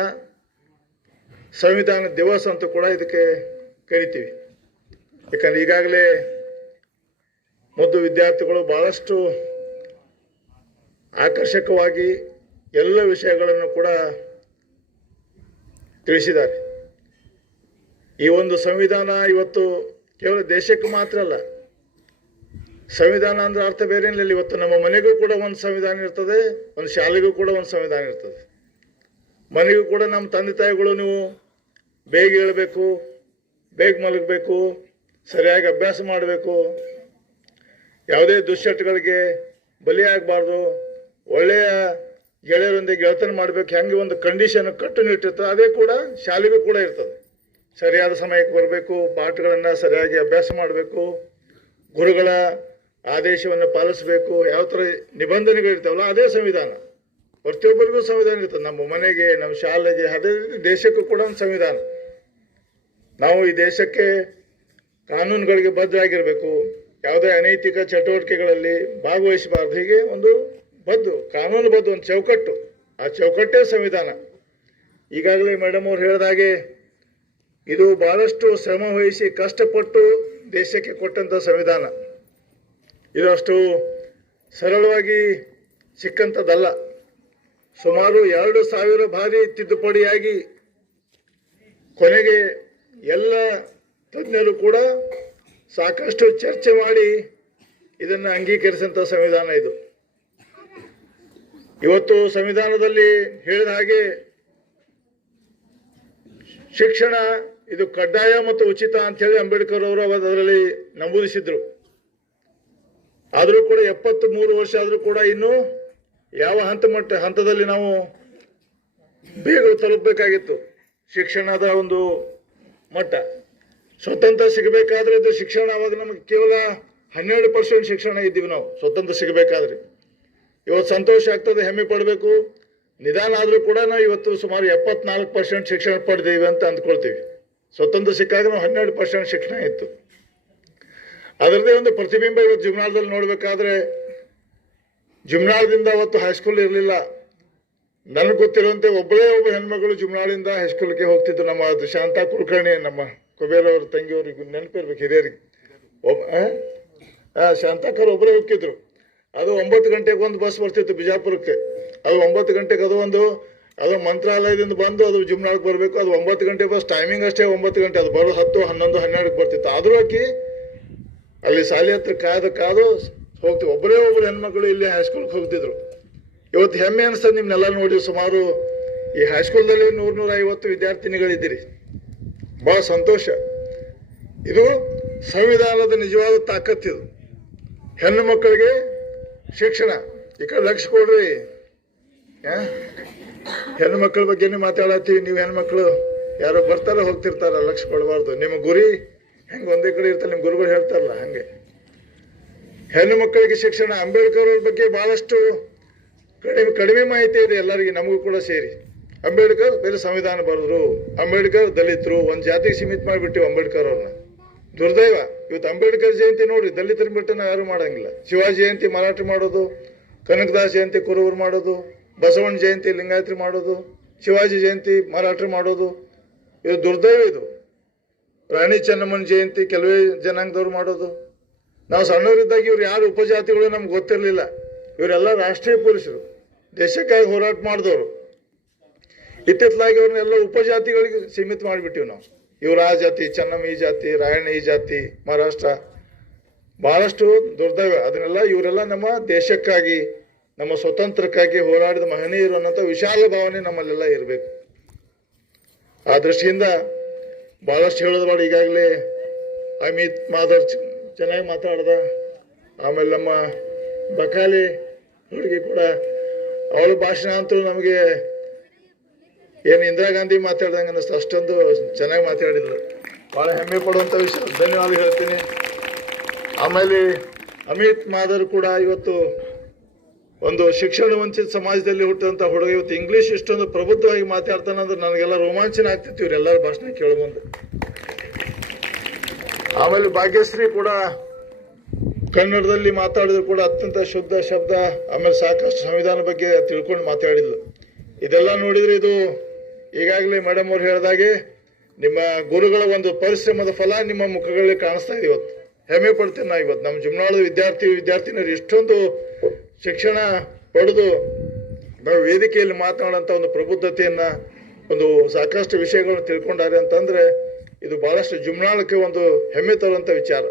ಸಂವಿಧಾನ ದಿವಸ ಅಂತ ಕೂಡ ಇದಕ್ಕೆ ಕರಿತೀವಿ. ಯಾಕಂದ್ರೆ ಈಗಾಗಲೇ ಮುದ್ದು ವಿದ್ಯಾರ್ಥಿಗಳು ಬಹಳಷ್ಟು ಆಕರ್ಷಕವಾಗಿ ಎಲ್ಲ ವಿಷಯಗಳನ್ನು ಕೂಡ ತಿಳಿಸಿದ್ದಾರೆ. ಈ ಒಂದು ಸಂವಿಧಾನ ಇವತ್ತು ಕೇವಲ ದೇಶಕ್ಕೆ ಮಾತ್ರ ಅಲ್ಲ, ಸಂವಿಧಾನ ಅಂದ್ರೆ ಅರ್ಥ ಬೇರೆ ಇಲ್ಲ. ಇವತ್ತು ನಮ್ಮ ಮನೆಗೂ ಕೂಡ ಒಂದು ಸಂವಿಧಾನ ಇರ್ತದೆ, ಒಂದು ಶಾಲೆಗೂ ಕೂಡ ಒಂದು ಸಂವಿಧಾನ ಇರ್ತದೆ. ಮನೆಗೂ ಕೂಡ ನಮ್ಮ ತಂದೆ ತಾಯಿಗಳು ನೀವು ಬೇಗ ಏಳಬೇಕು, ಬೇಗ ಮಲಗಬೇಕು, ಸರಿಯಾಗಿ ಅಭ್ಯಾಸ ಮಾಡಬೇಕು, ಯಾವುದೇ ದುಶ್ಚಟಗಳಿಗೆ ಬಲಿಯಾಗಬಾರ್ದು, ಒಳ್ಳೆಯ ಗೆಳೆಯರೊಂದಿಗೆ ಗೆಳೆತನ ಮಾಡಬೇಕು, ಹೆಂಗೆ ಒಂದು ಕಂಡೀಷನ್ ಕಟ್ಟುನಿಟ್ಟಿರ್ತದೆ ಅದೇ ಕೂಡ ಶಾಲೆಗೂ ಕೂಡ ಇರ್ತದೆ. ಸರಿಯಾದ ಸಮಯಕ್ಕೆ ಬರಬೇಕು, ಪಾಠಗಳನ್ನು ಸರಿಯಾಗಿ ಅಭ್ಯಾಸ ಮಾಡಬೇಕು, ಗುರುಗಳ ಆದೇಶವನ್ನು ಪಾಲಿಸಬೇಕು, ಯಾವ ಥರ ನಿಬಂಧನೆಗಳಿರ್ತಾವಲ್ಲ ಅದೇ ಸಂವಿಧಾನ. ಪ್ರತಿಯೊಬ್ಬರಿಗೂ ಸಂವಿಧಾನ ಇರ್ತದೆ. ನಮ್ಮ ಮನೆಗೆ, ನಮ್ಮ ಶಾಲೆಗೆ, ಅದೇ ರೀತಿ ದೇಶಕ್ಕೂ ಕೂಡ ಒಂದು ಸಂವಿಧಾನ. ನಾವು ಈ ದೇಶಕ್ಕೆ ಕಾನೂನುಗಳಿಗೆ ಬದ್ಧರಾಗಿರಬೇಕು, ಯಾವುದೇ ಅನೈತಿಕ ಚಟುವಟಿಕೆಗಳಲ್ಲಿ ಭಾಗವಹಿಸಬಾರ್ದು. ಹೀಗೆ ಒಂದು ಕಾನೂನುಬದ್ಧ ಒಂದು ಚೌಕಟ್ಟು, ಆ ಚೌಕಟ್ಟೇ ಸಂವಿಧಾನ. ಈಗಾಗಲೇ ಮೇಡಮ್ ಅವ್ರು ಹೇಳಿದ ಹಾಗೆ ಇದು ಬಹಳಷ್ಟು ಶ್ರಮ ವಹಿಸಿ ಕಷ್ಟಪಟ್ಟು ದೇಶಕ್ಕೆ ಕೊಟ್ಟಂಥ ಸಂವಿಧಾನ. ಇದು ಅಷ್ಟು ಸರಳವಾಗಿ ಸಿಕ್ಕಂಥದ್ದಲ್ಲ. ಸುಮಾರು 2,000 ಬಾರಿ ತಿದ್ದುಪಡಿಯಾಗಿ ಕೊನೆಗೆ ಎಲ್ಲ ತಜ್ಞರು ಕೂಡ ಸಾಕಷ್ಟು ಚರ್ಚೆ ಮಾಡಿ ಇದನ್ನು ಅಂಗೀಕರಿಸಿದಂಥ ಸಂವಿಧಾನ ಇದು. ಇವತ್ತು ಸಂವಿಧಾನದಲ್ಲಿ ಹೇಳಿದ ಹಾಗೆ ಶಿಕ್ಷಣ ಇದು ಕಡ್ಡಾಯ ಮತ್ತು ಉಚಿತ ಅಂತ ಹೇಳಿ ಅಂಬೇಡ್ಕರ್ ಅವರು ಅದರಲ್ಲಿ ನಮೂದಿಸಿದ್ರು. ಆದರೂ ಕೂಡ 73 ವರ್ಷ ಆದರೂ ಕೂಡ ಇನ್ನು ಯಾವ ಹಂತದಲ್ಲಿ ನಾವು ಬೇಗ ತಲುಪಬೇಕಾಗಿತ್ತು ಶಿಕ್ಷಣದ ಒಂದು ಮಟ್ಟ. ಸ್ವತಂತ್ರ ಸಿಗಬೇಕಾದ್ರೆ ಇದು ಶಿಕ್ಷಣ ಅವಾಗ ನಮಗೆ ಕೇವಲ 12% ಶಿಕ್ಷಣ ಇದ್ದೀವಿ ನಾವು ಸ್ವತಂತ್ರ ಸಿಗಬೇಕಾದ್ರೆ. ಇವತ್ತು ಸಂತೋಷ ಆಗ್ತದೆ, ಹೆಮ್ಮೆ ಪಡಬೇಕು. ನಿಧಾನ ಆದರೂ ಕೂಡ ನಾವು ಇವತ್ತು ಸುಮಾರು 74% ಶಿಕ್ಷಣ ಪಡೆದೇವೆ ಅಂತ ಅಂದ್ಕೊಳ್ತೀವಿ. ಸ್ವತಂತ್ರ ಸಿಕ್ಕಾಗ ನಾವು 12% ಶಿಕ್ಷಣ ಇತ್ತು. ಅದರದೇ ಒಂದು ಪ್ರತಿಬಿಂಬ ಇವತ್ತು ಜಿಮ್ನಾಳದಲ್ಲಿ ನೋಡಬೇಕಾದ್ರೆ, ಜಿಮ್ನಾಳದಿಂದ ಅವತ್ತು ಹೈಸ್ಕೂಲ್ ಇರಲಿಲ್ಲ. ನನಗೆ ಗೊತ್ತಿರುವಂತೆ ಒಬ್ಬ ಹೆಣ್ಮಗಳು ಜಿಮ್ನಾಳಿಂದ ಹೈಸ್ಕೂಲ್ಗೆ ಹೋಗ್ತಿದ್ರು. ನಮ್ಮ ಶಾಂತಾ ಕುಲಕರ್ಣಿ, ನಮ್ಮ ಕುಬೇರ್ ಅವ್ರ ತಂಗಿಯವ್ರಿಗೆ ನೆನಪಿರ್ಬೇಕು, ಹಿರಿಯರಿಗೆ. ಶಾಂತಾಕರ್ ಒಬ್ಬರೇ ಹೋಗ್ತಿದ್ರು. ಅದು 9 ಗಂಟೆಗೆ ಒಂದು ಬಸ್ ಬರ್ತಿತ್ತು ಬಿಜಾಪುರಕ್ಕೆ. ಅದು 9 ಗಂಟೆಗೆ ಅದು ಮಂತ್ರಾಲಯದಿಂದ ಬಂದು ಅದು ಜಿಮ್ನಾಳಕ್ಕೆ ಬರಬೇಕು. ಅದು 9 ಗಂಟೆ ಬಸ್, ಟೈಮಿಂಗ್ ಅಷ್ಟೇ 9 ಗಂಟೆ. ಅದು ಬರೋದು 10, 11, 12ಕ್ಕೆ ಬರ್ತಿತ್ತು. ಆದರೂ ಆಕಿ ಅಲ್ಲಿ ಶಾಲೆ ಹತ್ರ ಕಾದು ಹೋಗ್ತೀವಿ. ಒಬ್ಬರೇ ಹೆಣ್ಮಕ್ಳು ಇಲ್ಲಿ ಹೈಸ್ಕೂಲ್ಗೆ ಹೋಗ್ತಿದ್ರು. ಇವತ್ತು ಹೆಮ್ಮೆ ಅನಿಸ್ತದೆ ನಿಮ್ನೆಲ್ಲ ನೋಡಿ. ಸುಮಾರು ಈ ಹೈಸ್ಕೂಲ್ದಲ್ಲಿ 100-150 ವಿದ್ಯಾರ್ಥಿನಿಗಳಿದ್ದೀರಿ. ಭಾಳ ಸಂತೋಷ. ಇದು ಸಂವಿಧಾನದ ನಿಜವಾದ ತಾಕತ್ತಿದು. ಹೆಣ್ಣು ಮಕ್ಕಳಿಗೆ ಶಿಕ್ಷಣ. ಈ ಕಡೆ ಲಕ್ಷ ಕೊಡ್ರಿ. ಹೆಣ್ಣು ಮಕ್ಕಳ ಬಗ್ಗೆನೇ ಮಾತಾಡತ್ತೀವಿ. ನೀವು ಹೆಣ್ಮಕ್ಳು ಯಾರೋ ಬರ್ತಾರ ಹೋಗ್ತಿರ್ತಾರ, ಲಕ್ಷ ಕೊಡಬಾರ್ದು. ನಿಮ್ಮ ಗುರಿ ಹೆಂಗೆ ಒಂದೇ ಕಡೆ ಇರ್ತಾರೆ, ನಿಮ್ಮ ಗುರುಗಳು ಹೇಳ್ತಾರಲ್ಲ ಹಂಗೆ. ಹೆಣ್ಣು ಮಕ್ಕಳಿಗೆ ಶಿಕ್ಷಣ. ಅಂಬೇಡ್ಕರ್ ಅವ್ರ ಬಗ್ಗೆ ಬಹಳಷ್ಟು ಕಡಿಮೆ ಮಾಹಿತಿ ಇದೆ ಎಲ್ಲರಿಗೆ, ನಮಗೂ ಕೂಡ ಸೇರಿ. ಅಂಬೇಡ್ಕರ್ ಬೇರೆ ಸಂವಿಧಾನ ಬರೆದ್ರು. ಅಂಬೇಡ್ಕರ್ ದಲಿತರು, ಒಂದು ಜಾತಿಗೆ ಸೀಮಿತ ಮಾಡಿಬಿಟ್ಟಿವಿ ಅಂಬೇಡ್ಕರ್ ಅವ್ರನ್ನ. ದುರ್ದೈವ. ಇವತ್ತು ಅಂಬೇಡ್ಕರ್ ಜಯಂತಿ ನೋಡ್ರಿ, ದಲಿತರ ಬಿಟ್ಟು ನಾವು ಯಾರು ಮಾಡಂಗಿಲ್ಲ. ಶಿವಾಜಿ ಜಯಂತಿ ಮರಾಠಿ ಮಾಡೋದು, ಕನಕದಾಸ್ ಜಯಂತಿ ಕುರುಬರು ಮಾಡೋದು, ಬಸವಣ್ಣ ಜಯಂತಿ ಲಿಂಗಾಯತರು ಮಾಡೋದು, ಶಿವಾಜಿ ಜಯಂತಿ ಮರಾಠರು ಮಾಡೋದು. ಇದು ದುರ್ದೈವ. ಇದು ರಾಣಿ ಚೆನ್ನಮ್ಮನ ಜಯಂತಿ ಕೆಲವೇ ಜನಾಂಗದವ್ರು ಮಾಡೋದು. ನಾವು ಸಣ್ಣವರಿದ್ದಾಗ ಇವ್ರು ಯಾರು ಉಪಜಾತಿಗಳು ನಮ್ಗೆ ಗೊತ್ತಿರಲಿಲ್ಲ. ಇವರೆಲ್ಲ ರಾಷ್ಟ್ರೀಯ ಪುರುಷರು, ದೇಶಕ್ಕಾಗಿ ಹೋರಾಟ ಮಾಡಿದವರು. ಇತ್ತಿತ್ತಲಾಗಿ ಅವ್ರನ್ನೆಲ್ಲ ಉಪಜಾತಿಗಳಿಗೆ ಸೀಮಿತ ಮಾಡಿಬಿಟ್ಟಿವಿ ನಾವು. ಇವ್ರು ಆ ಜಾತಿ, ಚೆನ್ನಮ್ಮ ಈ ಜಾತಿ, ರಾಯಣ್ಣ ಈ ಜಾತಿ, ಮಹಾರಾಷ್ಟ್ರ. ಬಹಳಷ್ಟು ದುರ್ದೈವ. ಅದನ್ನೆಲ್ಲ ಇವರೆಲ್ಲ ನಮ್ಮ ದೇಶಕ್ಕಾಗಿ, ನಮ್ಮ ಸ್ವತಂತ್ರಕ್ಕಾಗಿ ಹೋರಾಡಿದ ಮಹನೀಯರು ಅನ್ನೋಂಥ ವಿಶಾಲ ಭಾವನೆ ನಮ್ಮಲ್ಲೆಲ್ಲ ಇರಬೇಕು. ಆ ದೃಷ್ಟಿಯಿಂದ ಬಹಳಷ್ಟು ಹೇಳೋದು ಬೇಡ. ಈಗಾಗಲೇ ಅಮಿತ್ ಮಾಧವ್ ಚೆನ್ನಾಗಿ ಮಾತಾಡ್ದ. ಆಮೇಲೆ ನಮ್ಮ ಬಕಾಲಿ ಹುಡುಗಿ ಕೂಡ ಅವಳ ಭಾಷಣ ಅಂತೂ ನಮಗೆ ಏನು ಇಂದಿರಾ ಗಾಂಧಿ ಮಾತಾಡ್ದಂಗೆ ಅನ್ನಿಸ್ತು. ಅಷ್ಟೊಂದು ಚೆನ್ನಾಗಿ ಮಾತಾಡಿದ್ರು. ಭಾಳ ಹೆಮ್ಮೆ ಪಡುವಂಥ ವಿಷಯ. ಧನ್ಯವಾದ ಹೇಳ್ತೀನಿ. ಆಮೇಲೆ ಅಮಿತ್ ಮಾಧವ್ ಕೂಡ ಇವತ್ತು ಒಂದು ಶಿಕ್ಷಣ ವಂಚಿತ ಸಮಾಜದಲ್ಲಿ ಹುಟ್ಟಂಥ ಹುಡುಗ ಇವತ್ತು ಇಂಗ್ಲೀಷ್ ಇಷ್ಟೊಂದು ಪ್ರಬುದ್ಧವಾಗಿ ಮಾತಾಡ್ತಾನಂದ್ರೆ ನನಗೆಲ್ಲ ರೋಮಾಂಚನ ಆಗ್ತಿತ್ತು ಇವರೆಲ್ಲರ ಭಾಷಣ ಕೇಳೋ ಮುಂದೆ. ಆಮೇಲೆ ಭಾಗ್ಯಶ್ರೀ ಕೂಡ ಕನ್ನಡದಲ್ಲಿ ಮಾತಾಡಿದ್ರು ಕೂಡ ಅತ್ಯಂತ ಶುದ್ಧ ಶಬ್ದ. ಆಮೇಲೆ ಸಾಕಷ್ಟು ಸಂವಿಧಾನ ಬಗ್ಗೆ ತಿಳ್ಕೊಂಡು ಮಾತಾಡಿದ್ಲು. ಇದೆಲ್ಲ ನೋಡಿದ್ರೆ ಇದು ಈಗಾಗಲೇ ಮೇಡಮ್ ಅವ್ರು ಹೇಳಿದಾಗೆ ನಿಮ್ಮ ಗುರುಗಳ ಒಂದು ಪರಿಶ್ರಮದ ಫಲ ನಿಮ್ಮ ಮುಖಗಳಲ್ಲಿ ಕಾಣಿಸ್ತಾ ಇದೆ. ಇವತ್ತು ಹೆಮ್ಮೆ ಪಡ್ತೀನಿ ನಾ. ಇವತ್ತು ನಮ್ಮ ಜುಮ್ನಾಳದ ವಿದ್ಯಾರ್ಥಿನಿಯರು ಇಷ್ಟೊಂದು ಶಿಕ್ಷಣ ಪಡೆದು ನಾವು ವೇದಿಕೆಯಲ್ಲಿ ಮಾತನಾಡೋಂಥ ಒಂದು ಪ್ರಬುದ್ಧತೆಯನ್ನು, ಒಂದು ಸಾಕಷ್ಟು ವಿಷಯಗಳನ್ನು ತಿಳ್ಕೊಂಡಾರೆ ಅಂತಂದರೆ ಇದು ಭಾಳಷ್ಟು ಜುಮ್ನಾಳಕ್ಕೆ ಒಂದು ಹೆಮ್ಮೆ ತರುವಂಥ ವಿಚಾರ.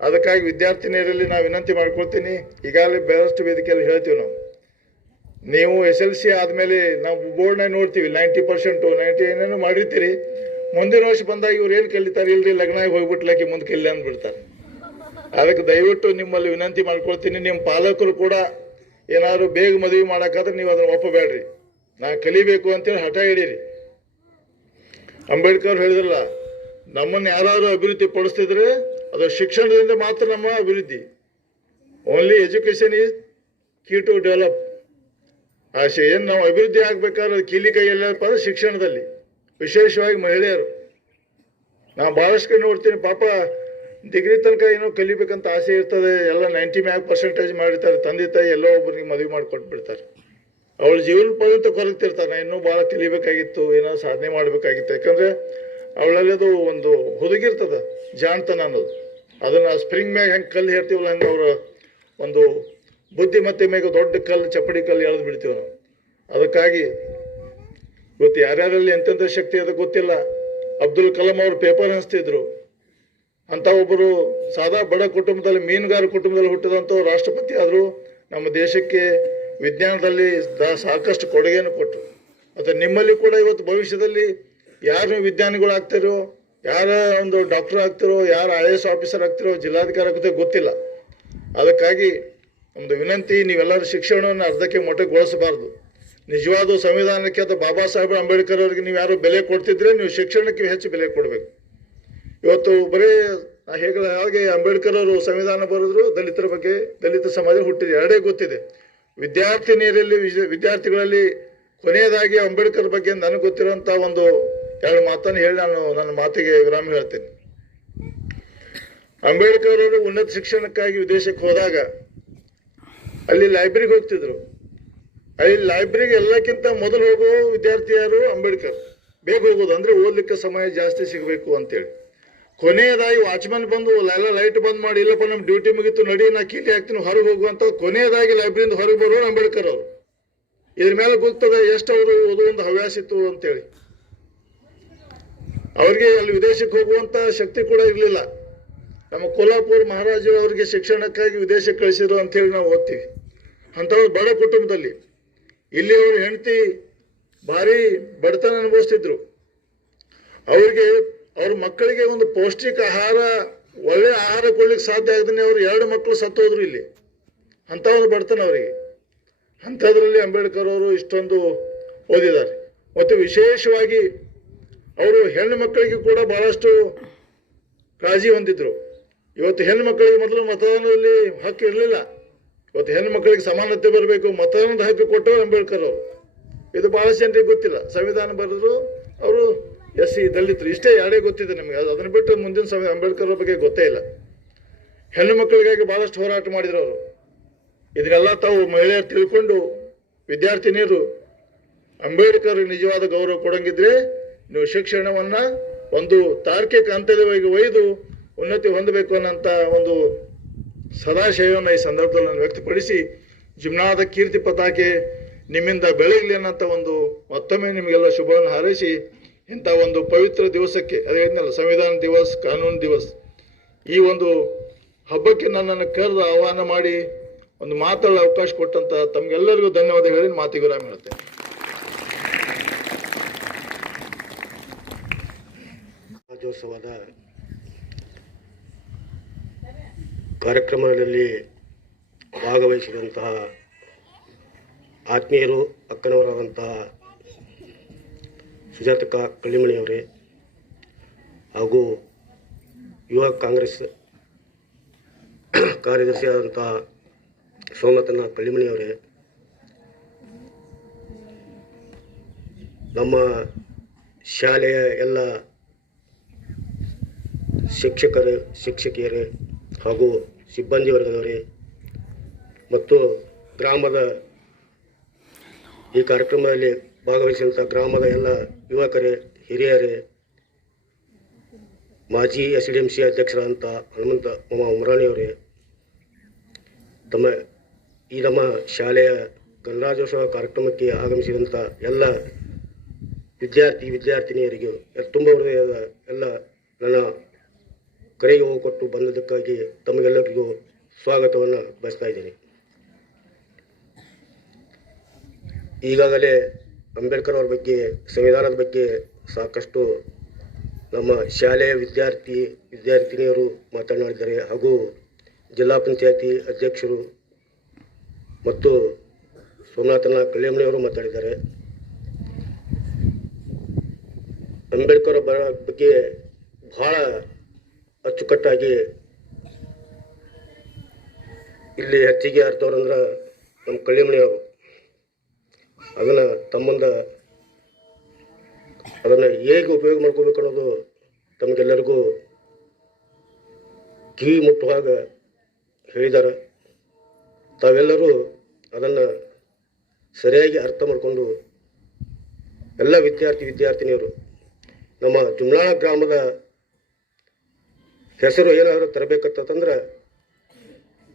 ಅದಕ್ಕಾಗಿ ವಿದ್ಯಾರ್ಥಿನಿಯರಲ್ಲಿ ನಾವು ವಿನಂತಿ ಮಾಡ್ಕೊಳ್ತೀನಿ. ಈಗಾಗಲೇ ಬೇರೆಷ್ಟು ವೇದಿಕೆಯಲ್ಲಿ ಹೇಳ್ತೀವಿ ನಾವು, ನೀವು SLC ಆದಮೇಲೆ ನಾವು ಬೋರ್ಡ್ನಾಗ ನೋಡ್ತೀವಿ 90%, 90 ಮಾಡಿರ್ತೀರಿ. ಮುಂದಿನ ವರ್ಷ ಬಂದಾಗ ಇವ್ರು ಏನು ಕಲಿತಾರೆ, ಇಲ್ರಿ ಲಗ್ನಾಗಿ ಹೋಗ್ಬಿಟ್ಲಾಕಿ ಮುಂದೆ ಕಲಿ ಅಂದ್ಬಿಡ್ತಾರೆ. ಅದಕ್ಕೆ ದಯವಿಟ್ಟು ನಿಮ್ಮಲ್ಲಿ ವಿನಂತಿ ಮಾಡ್ಕೊಳ್ತೀನಿ, ನಿಮ್ಮ ಪಾಲಕರು ಕೂಡ ಏನಾದ್ರು ಬೇಗ ಮದುವೆ ಮಾಡೋಕ್ಕಾದ್ರೆ ನೀವು ಅದನ್ನು ಒಪ್ಪಬೇಡ್ರಿ. ನಾ ಕಲಿಬೇಕು ಅಂತೇಳಿ ಹಠ ಹಿಡೀರಿ. ಅಂಬೇಡ್ಕರ್ ಹೇಳಿದ್ರಲ್ಲ, ನಮ್ಮನ್ನು ಯಾರಾದರೂ ಅಭಿವೃದ್ಧಿ ಪಡಿಸ್ತಿದ್ರೆ ಅದು ಶಿಕ್ಷಣದಿಂದ ಮಾತ್ರ ನಮ್ಮ ಅಭಿವೃದ್ಧಿ. Only education is key to develop. ಏನು ನಾವು ಅಭಿವೃದ್ಧಿ ಆಗ್ಬೇಕಾದ್ರೆ ಕೀಲಿ ಕೈ ಎಲ್ಲಪ್ಪ ಅಂದ್ರೆ ಶಿಕ್ಷಣದಲ್ಲಿ, ವಿಶೇಷವಾಗಿ ಮಹಿಳೆಯರು. ನಾನು ಭಾಳಷ್ಟು ನೋಡ್ತೀನಿ, ಪಾಪ ಡಿಗ್ರಿ ತನಕ ಏನೋ ಕಲಿಬೇಕಂತ ಆಸೆ ಇರ್ತದೆ, ಎಲ್ಲ 90% ಮಾಡಿರ್ತಾರೆ. ತಂದೆ ತಾಯಿ ಎಲ್ಲೋ ಒಬ್ಬರಿಗೆ ಮದುವೆ ಮಾಡಿಕೊಟ್ಬಿಡ್ತಾರೆ. ಅವಳ ಜೀವನ ಪರ್ಯಂತ ಕೊರಗ್ತಿರ್ತಾರೆ, ನಾನು ಇನ್ನೂ ಭಾಳ ಕಲಿಬೇಕಾಗಿತ್ತು, ಏನೋ ಸಾಧನೆ ಮಾಡಬೇಕಾಗಿತ್ತು. ಯಾಕಂದರೆ ಅವಳಲ್ಲಿ ಅದು ಒಂದು ಹುದುಗಿರ್ತದೆ ಜಾಣ್ತನ ಅನ್ನೋದು. ಅದನ್ನು ಸ್ಪ್ರಿಂಗ್ ಮ್ಯಾಗ ಹೆಂಗೆ ಕಲ್ಲು ಹೇರ್ತೀವಲ್ಲ ಹಂಗೆ ಅವರ ಒಂದು ಬುದ್ಧಿಮತ್ತೆ ಮ್ಯಾಗ ದೊಡ್ಡ ಕಲ್ಲು, ಚಪ್ಪಡಿ ಕಲ್ಲು ಎಳೆದು ಬಿಡ್ತೀವಿ ನಾವು. ಅದಕ್ಕಾಗಿ ಇವತ್ತು ಯಾರ್ಯಾರಲ್ಲಿ ಎಂತೆಂಥ ಶಕ್ತಿ ಅದು ಗೊತ್ತಿಲ್ಲ. ಅಬ್ದುಲ್ ಕಲಾಂ ಅವರು ಪೇಪರ್ ಹಂಚ್ತಿದ್ರು. ಅಂತ ಒಬ್ಬರು ಸಾದಾ ಬಡ ಕುಟುಂಬದಲ್ಲಿ, ಮೀನುಗಾರ ಕುಟುಂಬದಲ್ಲಿ ಹುಟ್ಟಿದಂಥವ್ರು ರಾಷ್ಟ್ರಪತಿ ಆದರು. ನಮ್ಮ ದೇಶಕ್ಕೆ ವಿಜ್ಞಾನದಲ್ಲಿ ಸಾಕಷ್ಟು ಕೊಡುಗೆಯನ್ನು ಕೊಟ್ಟರು. ಮತ್ತು ನಿಮ್ಮಲ್ಲಿ ಕೂಡ ಇವತ್ತು ಭವಿಷ್ಯದಲ್ಲಿ ಯಾರು ವಿಜ್ಞಾನಿಗಳು ಆಗ್ತಿರೋ, ಯಾರ ಒಂದು ಡಾಕ್ಟರ್ ಆಗ್ತಿರೋ, ಯಾರು IAS ಆಫೀಸರ್ ಆಗ್ತಿರೋ, ಜಿಲ್ಲಾಧಿಕಾರಿ ಆಗ್ತಿರೋ ಗೊತ್ತಿಲ್ಲ. ಅದಕ್ಕಾಗಿ ನಮ್ಮದು ವಿನಂತಿ, ನೀವೆಲ್ಲರೂ ಶಿಕ್ಷಣವನ್ನು ಅರ್ಧಕ್ಕೆ ಮೊಟಕುಗೊಳಿಸಬಾರ್ದು. ನಿಜವಾದ ಸಂವಿಧಾನಕ್ಕೆ ಅಥವಾ ಬಾಬಾ ಸಾಹೇಬ್ ಅಂಬೇಡ್ಕರ್ ಅವರಿಗೆ ನೀವು ಯಾರು ಬೆಲೆ ಕೊಡ್ತಿದ್ರೆ ನೀವು ಶಿಕ್ಷಣಕ್ಕೆ ಹೆಚ್ಚು ಬೆಲೆ ಕೊಡಬೇಕು. ಇವತ್ತು ಬರೀ ಹಾಗೆ ಅಂಬೇಡ್ಕರ್ ಅವರು ಸಂವಿಧಾನ ಬರೆದ್ರು, ದಲಿತರ ಬಗ್ಗೆ, ದಲಿತ ಸಮಾಜ ಹುಟ್ಟಿದೆ, ಎರಡೇ ಗೊತ್ತಿದೆ. ವಿದ್ಯಾರ್ಥಿಗಳಲ್ಲಿ ಕೊನೆಯದಾಗಿ ಅಂಬೇಡ್ಕರ್ ಬಗ್ಗೆ ನನಗೆ ಗೊತ್ತಿರುವಂಥ ಒಂದು ಎರಡು ಮಾತನ್ನು ಹೇಳಿ ನಾನು ನನ್ನ ಮಾತಿಗೆ ವಿರಾಮ ಹೇಳ್ತೇನೆ. ಅಂಬೇಡ್ಕರ್ ಅವರು ಉನ್ನತ ಶಿಕ್ಷಣಕ್ಕಾಗಿ ವಿದೇಶಕ್ಕೆ ಹೋದಾಗ ಅಲ್ಲಿ ಲೈಬ್ರರಿಗೆ ಹೋಗ್ತಿದ್ರು. ಅಲ್ಲಿ ಲೈಬ್ರರಿಗೆ ಎಲ್ಲಕ್ಕಿಂತ ಮೊದಲು ಹೋಗೋ ವಿದ್ಯಾರ್ಥಿ ಯಾರು? ಅಂಬೇಡ್ಕರ್. ಬೇಗ ಹೋಗೋದು ಅಂದರೆ ಓದಲಿಕ್ಕೆ ಸಮಯ ಜಾಸ್ತಿ ಸಿಗಬೇಕು ಅಂತೇಳಿ. ಕೊನೆಯದಾಗಿ ವಾಚ್ಮನ್ ಬಂದು ಎಲ್ಲ ಲೈಟ್ ಬಂದ್ ಮಾಡಿ, ಇಲ್ಲಪ್ಪ ನಮ್ಮ ಡ್ಯೂಟಿ ಮುಗಿತು ನಡಿ, ನಾ ಕೀಲಿ ಹಾಕ್ತೀನಿ ಹೊರಗೆ ಹೋಗುವಂತ ಕೊನೆಯದಾಗಿ ಲೈಬ್ರರಿಯಿಂದ ಹೊರಗೆ ಬರೋರು ಅಂಬೇಡ್ಕರ್ ಅವರು. ಇದ್ರ ಮೇಲೆ ಗೊತ್ತದ ಎಷ್ಟು ಅವರು ಓದುವಂತ ಹವ್ಯಾಸ ಇತ್ತು ಅಂತೇಳಿ. ಅವ್ರಿಗೆ ಅಲ್ಲಿ ವಿದೇಶಕ್ಕೆ ಹೋಗುವಂತ ಶಕ್ತಿ ಕೂಡ ಇರಲಿಲ್ಲ. ನಮ್ಮ ಕೊಲ್ಹಾಪುರ ಮಹಾರಾಜರು ಅವರಿಗೆ ಶಿಕ್ಷಣಕ್ಕಾಗಿ ವಿದೇಶಕ್ಕೆ ಕಳಿಸಿದ್ರು ಅಂತೇಳಿ ನಾವು ಓದ್ತೀವಿ. ಅಂಥವ್ರು ಬಡ ಕುಟುಂಬದಲ್ಲಿ ಇಲ್ಲಿ ಅವ್ರ ಹೆಂಡತಿ ಭಾರಿ ಬಡತನ ಅನುಭವಿಸ್ತಿದ್ರು. ಅವ್ರ ಮಕ್ಕಳಿಗೆ ಒಂದು ಪೌಷ್ಟಿಕ ಆಹಾರ, ಒಳ್ಳೆ ಆಹಾರ ಕೊಡ್ಲಿಕ್ಕೆ ಸಾಧ್ಯ ಆಗದೇ ಅವ್ರು 2 ಮಕ್ಕಳು ಸತ್ತೋದ್ರು ಇಲ್ಲಿ. ಅಂಥ ಒಂದು ಬಡತನ ಅವರಿಗೆ. ಅಂಥದ್ರಲ್ಲಿ ಅಂಬೇಡ್ಕರ್ ಅವರು ಇಷ್ಟೊಂದು ಓದಿದ್ದಾರೆ. ಮತ್ತು ವಿಶೇಷವಾಗಿ ಅವರು ಹೆಣ್ಣು ಮಕ್ಕಳಿಗೆ ಕೂಡ ಬಹಳಷ್ಟು ಕಾಳಜಿ ಹೊಂದಿದ್ರು. ಇವತ್ತು ಹೆಣ್ಣು ಮಕ್ಕಳಿಗೆ ಮೊದಲು ಮತದಾನದಲ್ಲಿ ಹಕ್ಕು ಇರಲಿಲ್ಲ. ಇವತ್ತು ಹೆಣ್ಣು ಮಕ್ಕಳಿಗೆ ಸಮಾನತೆ ಬರಬೇಕು, ಮತದಾನದ ಹಕ್ಕು ಕೊಟ್ಟವರು ಅಂಬೇಡ್ಕರ್ ಅವರು. ಇದು ಬಹಳ ಜನರಿಗೆ ಗೊತ್ತಿಲ್ಲ. ಸಂವಿಧಾನ ಬರೆದ್ರು ಅವರು SC ದಲಿತರು, ಇಷ್ಟೇ ಎರಡೇ ಗೊತ್ತಿದೆ ನಮಗೆ. ಅದನ್ನು ಬಿಟ್ಟು ಮುಂದಿನ ಅಂಬೇಡ್ಕರ್ ಬಗ್ಗೆ ಗೊತ್ತೇ ಇಲ್ಲ. ಹೆಣ್ಣು ಮಕ್ಕಳಿಗಾಗಿ ಬಹಳಷ್ಟು ಹೋರಾಟ ಮಾಡಿದ್ರು ಅವರು. ಇದನ್ನೆಲ್ಲ ತಾವು ಮಹಿಳೆಯರು ತಿಳ್ಕೊಂಡು ವಿದ್ಯಾರ್ಥಿನಿಯರು ಅಂಬೇಡ್ಕರ್ ನಿಜವಾದ ಗೌರವ ಕೊಡಂಗಿದ್ರೆ ನೀವು ಶಿಕ್ಷಣವನ್ನ ಒಂದು ತಾರ್ಕಿಕ ಹಂತದವರೆಗೆ ಒಯ್ದು ಉನ್ನತಿ ಹೊಂದಬೇಕು ಅನ್ನೋಂಥ ಒಂದು ಸದಾಶಯವನ್ನು ಈ ಸಂದರ್ಭದಲ್ಲಿ ನಾನು ವ್ಯಕ್ತಪಡಿಸಿ, ಜಿಮ್ನಾದ ಕೀರ್ತಿ ಪತಾಕೆ ನಿಮ್ಮಿಂದ ಬೆಳಗಲಿ ಅನ್ನೋಂಥ ಒಂದು ಮತ್ತೊಮ್ಮೆ ನಿಮಗೆಲ್ಲ ಶುಭವನ್ನು ಹಾರೈಸಿ, ಇಂಥ ಒಂದು ಪವಿತ್ರ ದಿವಸಕ್ಕೆ, ಅದೇನಲ್ಲ ಸಂವಿಧಾನ ದಿವಸ್, ಕಾನೂನು ದಿವಸ್, ಈ ಒಂದು ಹಬ್ಬಕ್ಕೆ ನನ್ನನ್ನು ಕರೆದು ಆಹ್ವಾನ ಮಾಡಿ ಒಂದು ಮಾತಾಡಲು ಅವಕಾಶ ಕೊಟ್ಟಂತ ತಮಗೆಲ್ಲರಿಗೂ ಧನ್ಯವಾದ ಹೇಳಿ ಮಾತಿಗೆ ವಿರಾಮ ಹೇಳ್ತೇನೆ. ರಾಜ್ಯೋತ್ಸವದ ಕಾರ್ಯಕ್ರಮದಲ್ಲಿ ಭಾಗವಹಿಸಿದಂತಹ ಆತ್ಮೀಯರು, ಅಕ್ಕನವರಾದಂತಹ ಸುಜಾತಕ್ಕ ಕಳ್ಳಿಮಣಿಯವರೇ ಹಾಗೂ ಯುವ ಕಾಂಗ್ರೆಸ್ ಕಾರ್ಯದರ್ಶಿಯಾದಂತಹ ಸೋಮನಾಥನ ಕಳ್ಳಿಮಣಿಯವರೇ, ನಮ್ಮ ಶಾಲೆಯ ಎಲ್ಲ ಶಿಕ್ಷಕರು, ಶಿಕ್ಷಕಿಯರೇ ಹಾಗೂ ಸಿಬ್ಬಂದಿ ವರ್ಗದವರೇ ಮತ್ತು ಗ್ರಾಮದ ಈ ಕಾರ್ಯಕ್ರಮದಲ್ಲಿ ಭಾಗವಹಿಸಿದಂಥ ಗ್ರಾಮದ ಎಲ್ಲ ಯುವಕರೇ, ಹಿರಿಯರೇ, ಮಾಜಿ SDMC ಅಧ್ಯಕ್ಷರಾದಂಥ ಹನುಮಂತ ಉಮರಾಣಿಯವರೇ, ನಮ್ಮ ಶಾಲೆಯ ಗಣರಾಜ್ಯೋತ್ಸವ ಕಾರ್ಯಕ್ರಮಕ್ಕೆ ಆಗಮಿಸಿದಂಥ ಎಲ್ಲ ವಿದ್ಯಾರ್ಥಿನಿಯರಿಗೂ ತುಂಬ ಹೃದಯದ ಎಲ್ಲ ನನ್ನ ಕರೆಗೆ ಕೊಟ್ಟು ಬಂದದಕ್ಕಾಗಿ ತಮಗೆಲ್ಲರಿಗೂ ಸ್ವಾಗತವನ್ನು ಬಯಸ್ತಾ ಇದ್ದೀನಿ. ಈಗಾಗಲೇ ಅಂಬೇಡ್ಕರ್ ಅವರ ಬಗ್ಗೆ, ಸಂವಿಧಾನದ ಬಗ್ಗೆ ಸಾಕಷ್ಟು ನಮ್ಮ ಶಾಲೆಯ ವಿದ್ಯಾರ್ಥಿನಿಯರು ಮಾತನಾಡಿದ್ದಾರೆ ಹಾಗೂ ಜಿಲ್ಲಾ ಪಂಚಾಯತಿ ಅಧ್ಯಕ್ಷರು ಮತ್ತು ಸೋಮನಾಥನ ಕಳ್ಳಿಮಣಿಯವರು ಮಾತಾಡಿದ್ದಾರೆ. ಅಂಬೇಡ್ಕರ್ ಬಗ್ಗೆ ಬಹಳ ಅಚ್ಚುಕಟ್ಟಾಗಿ ಇಲ್ಲಿ ಹೆಚ್ಚಿಗೆ ಅರ್ಥವ್ರಂದ್ರೆ ನಮ್ಮ ಕಳ್ಳಿಮಣಿಯವರು ಅದನ್ನು ತಮ್ಮಂದ ಅದನ್ನು ಹೇಗೆ ಉಪಯೋಗ ಮಾಡ್ಕೋಬೇಕು ಅನ್ನೋದು ತಮಗೆಲ್ಲರಿಗೂ ಕಿವಿ ಮುಟ್ಟುವಾಗ ಹೇಳಿದ್ದಾರೆ. ತಾವೆಲ್ಲರೂ ಅದನ್ನು ಸರಿಯಾಗಿ ಅರ್ಥ ಮಾಡಿಕೊಂಡು ಎಲ್ಲ ವಿದ್ಯಾರ್ಥಿನಿಯರು ನಮ್ಮ ಜುಮ್ನಾಳ ಗ್ರಾಮದ ಹೆಸರು ಏನಾದರೂ ತರಬೇಕಂತಂದ್ರೆ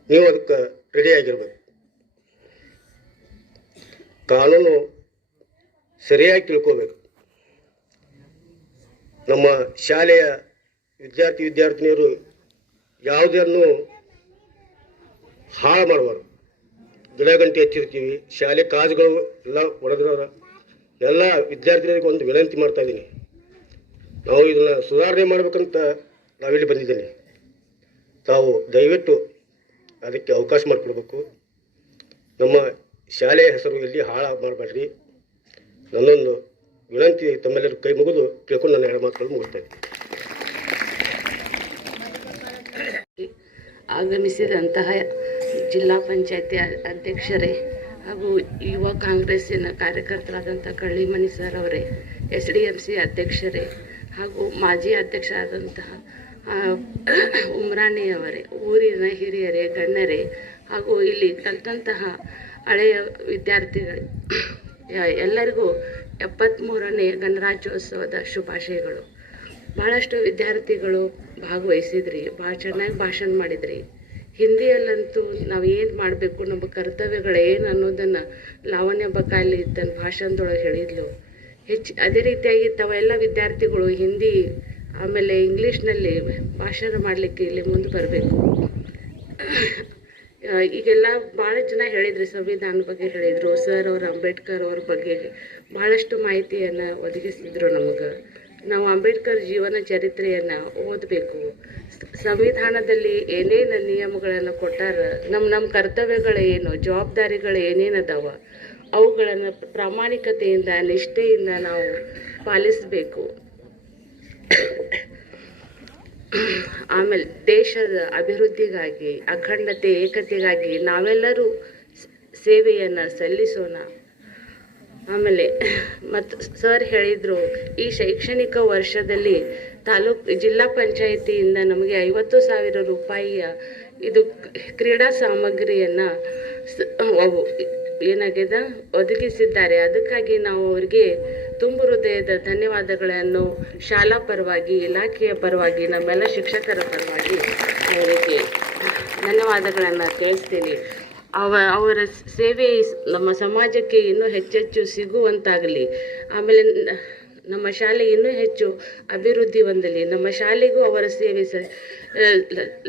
ನೀವು ಅದಕ್ಕೆ ರೆಡಿಯಾಗಿರ್ಬೇಕು. ಕಾನೂನು ಸರಿಯಾಗಿ ತಿಳ್ಕೋಬೇಕು. ನಮ್ಮ ಶಾಲೆಯ ವಿದ್ಯಾರ್ಥಿನಿಯರು ಯಾವುದನ್ನು ಹಾಳು ಮಾಡಬಾರ್ದು. ಗಿಡ ಗಂಟೆ ಹಚ್ಚಿರ್ತೀವಿ, ಶಾಲೆ ಕಾಜುಗಳು ಎಲ್ಲ ಹೊಡೆದ್ರ ಎಲ್ಲ ವಿದ್ಯಾರ್ಥಿನಿಯರಿಗೆ ಒಂದು ವಿನಂತಿ ಮಾಡ್ತಾ ಇದ್ದೀನಿ. ನಾವು ಇದನ್ನು ಸುಧಾರಣೆ ಮಾಡಬೇಕಂತ ನಾವಿಲ್ಲಿ ಬಂದಿದ್ದೇನೆ. ತಾವು ದಯವಿಟ್ಟು ಅದಕ್ಕೆ ಅವಕಾಶ ಮಾಡಿಕೊಡ್ಬೇಕು. ನಮ್ಮ ಶಾಲೆಯ ಹೆಸರು ಇಲ್ಲಿ ಹಾಳು ಮಾಡಬೇಡ್ರಿ. ನನ್ನೊಂದು ವಿನಂತಿ ತಮ್ಮೆಲ್ಲರೂ ಕೈ ಮುಗಿದು ಕೇಳ್ಕೊಂಡು ನನ್ನ ಎರಡು ಮಾತುಗಳು ಮುಗಿಸ್ತಾ ಇದ್ದೀನಿ. ಆಗಮಿಸಿದಂತಹ ಜಿಲ್ಲಾ ಪಂಚಾಯತಿ ಅಧ್ಯಕ್ಷರೇ ಹಾಗೂ ಯುವ ಕಾಂಗ್ರೆಸ್ಸಿನ ಕಾರ್ಯಕರ್ತರಾದಂಥ ಕಳ್ಳಿಮನಿ ಸರ್ ಅವರೇ, SDMC ಅಧ್ಯಕ್ಷರೇ ಹಾಗೂ ಮಾಜಿ ಅಧ್ಯಕ್ಷರಾದಂತಹ ಉಮ್ರಾಣಿಯವರೇ, ಊರಿನ ಹಿರಿಯರೇ, ಗಣ್ಯರೇ ಹಾಗೂ ಇಲ್ಲಿ ಕಲಿತಂತಹ ಹಳೆಯ ವಿದ್ಯಾರ್ಥಿಗಳೇ, ಎಲ್ಲರಿಗೂ 73ನೇ ಗಣರಾಜ್ಯೋತ್ಸವದ ಶುಭಾಶಯಗಳು. ಭಾಳಷ್ಟು ವಿದ್ಯಾರ್ಥಿಗಳು ಭಾಗವಹಿಸಿದ್ರಿ, ಭಾಳ ಚೆನ್ನಾಗಿ ಭಾಷಣ ಮಾಡಿದ್ರಿ. ಹಿಂದಿಯಲ್ಲಂತೂ ನಾವು ಏನು ಮಾಡಬೇಕು, ನಮ್ಮ ಕರ್ತವ್ಯಗಳು ಏನು ಅನ್ನೋದನ್ನು ಲಾವಣ್ಯ ಬಕಾಲಿ ತನ್ನ ಭಾಷಣದೊಳಗೆ ಹೇಳಿದ್ಲು. ಅದೇ ರೀತಿಯಾಗಿ ತಾವೆಲ್ಲ ವಿದ್ಯಾರ್ಥಿಗಳು ಹಿಂದಿ ಆಮೇಲೆ ಇಂಗ್ಲೀಷ್ನಲ್ಲಿ ಭಾಷಣ ಮಾಡಲಿಕ್ಕೆ ಇಲ್ಲಿ ಮುಂದೆ ಬರಬೇಕು. ಈಗೆಲ್ಲ ಭಾಳ ಜನ ಹೇಳಿದ್ರಿ, ಸಂವಿಧಾನ ಬಗ್ಗೆ ಹೇಳಿದರು, ಸರ್ ಅವರು ಅಂಬೇಡ್ಕರ್ ಅವ್ರ ಬಗ್ಗೆ ಭಾಳಷ್ಟು ಮಾಹಿತಿಯನ್ನು ಒದಗಿಸಿದ್ರು ನಮಗೆ. ನಾವು ಅಂಬೇಡ್ಕರ್ ಜೀವನ ಚರಿತ್ರೆಯನ್ನು ಓದಬೇಕು. ಸಂವಿಧಾನದಲ್ಲಿ ಏನೇನು ನಿಯಮಗಳನ್ನು ಕೊಟ್ಟಾರ, ನಮ್ಮ ಕರ್ತವ್ಯಗಳೇನು, ಜವಾಬ್ದಾರಿಗಳು ಏನೇನು ಅದಾವ, ಅವುಗಳನ್ನು ಪ್ರಾಮಾಣಿಕತೆಯಿಂದ, ನಿಷ್ಠೆಯಿಂದ ನಾವು ಪಾಲಿಸಬೇಕು. ಆಮೇಲೆ ದೇಶದ ಅಭಿವೃದ್ಧಿಗಾಗಿ, ಅಖಂಡತೆ, ಏಕತೆಗಾಗಿ ನಾವೆಲ್ಲರೂ ಸೇವೆಯನ್ನು ಸಲ್ಲಿಸೋಣ. ಆಮೇಲೆ ಮತ್ತು ಸರ್ ಹೇಳಿದರು, ಈ ಶೈಕ್ಷಣಿಕ ವರ್ಷದಲ್ಲಿ ಜಿಲ್ಲಾ ಪಂಚಾಯಿತಿಯಿಂದ ನಮಗೆ 50,000 ರೂಪಾಯಿಯ ಇದು ಕ್ರೀಡಾ ಸಾಮಗ್ರಿಯನ್ನು ಏನಾಗಿದೆ ಒದಗಿಸಿದ್ದಾರೆ. ಅದಕ್ಕಾಗಿ ನಾವು ಅವರಿಗೆ ತುಂಬ ಹೃದಯದ ಧನ್ಯವಾದಗಳನ್ನು ಶಾಲಾ ಪರವಾಗಿ, ಇಲಾಖೆಯ ಪರವಾಗಿ, ನಮ್ಮೆಲ್ಲ ಶಿಕ್ಷಕರ ಪರವಾಗಿ ಅವರಿಗೆ ಧನ್ಯವಾದಗಳನ್ನು ತಿಳಿಸ್ತೀನಿ. ಅವರ ಸೇವೆ ನಮ್ಮ ಸಮಾಜಕ್ಕೆ ಇನ್ನೂ ಹೆಚ್ಚೆಚ್ಚು ಸಿಗುವಂತಾಗಲಿ. ಆಮೇಲೆ ನಮ್ಮ ಶಾಲೆ ಇನ್ನೂ ಹೆಚ್ಚು ಅಭಿವೃದ್ಧಿ ಹೊಂದಲಿ, ನಮ್ಮ ಶಾಲೆಗೂ ಅವರ ಸೇವೆ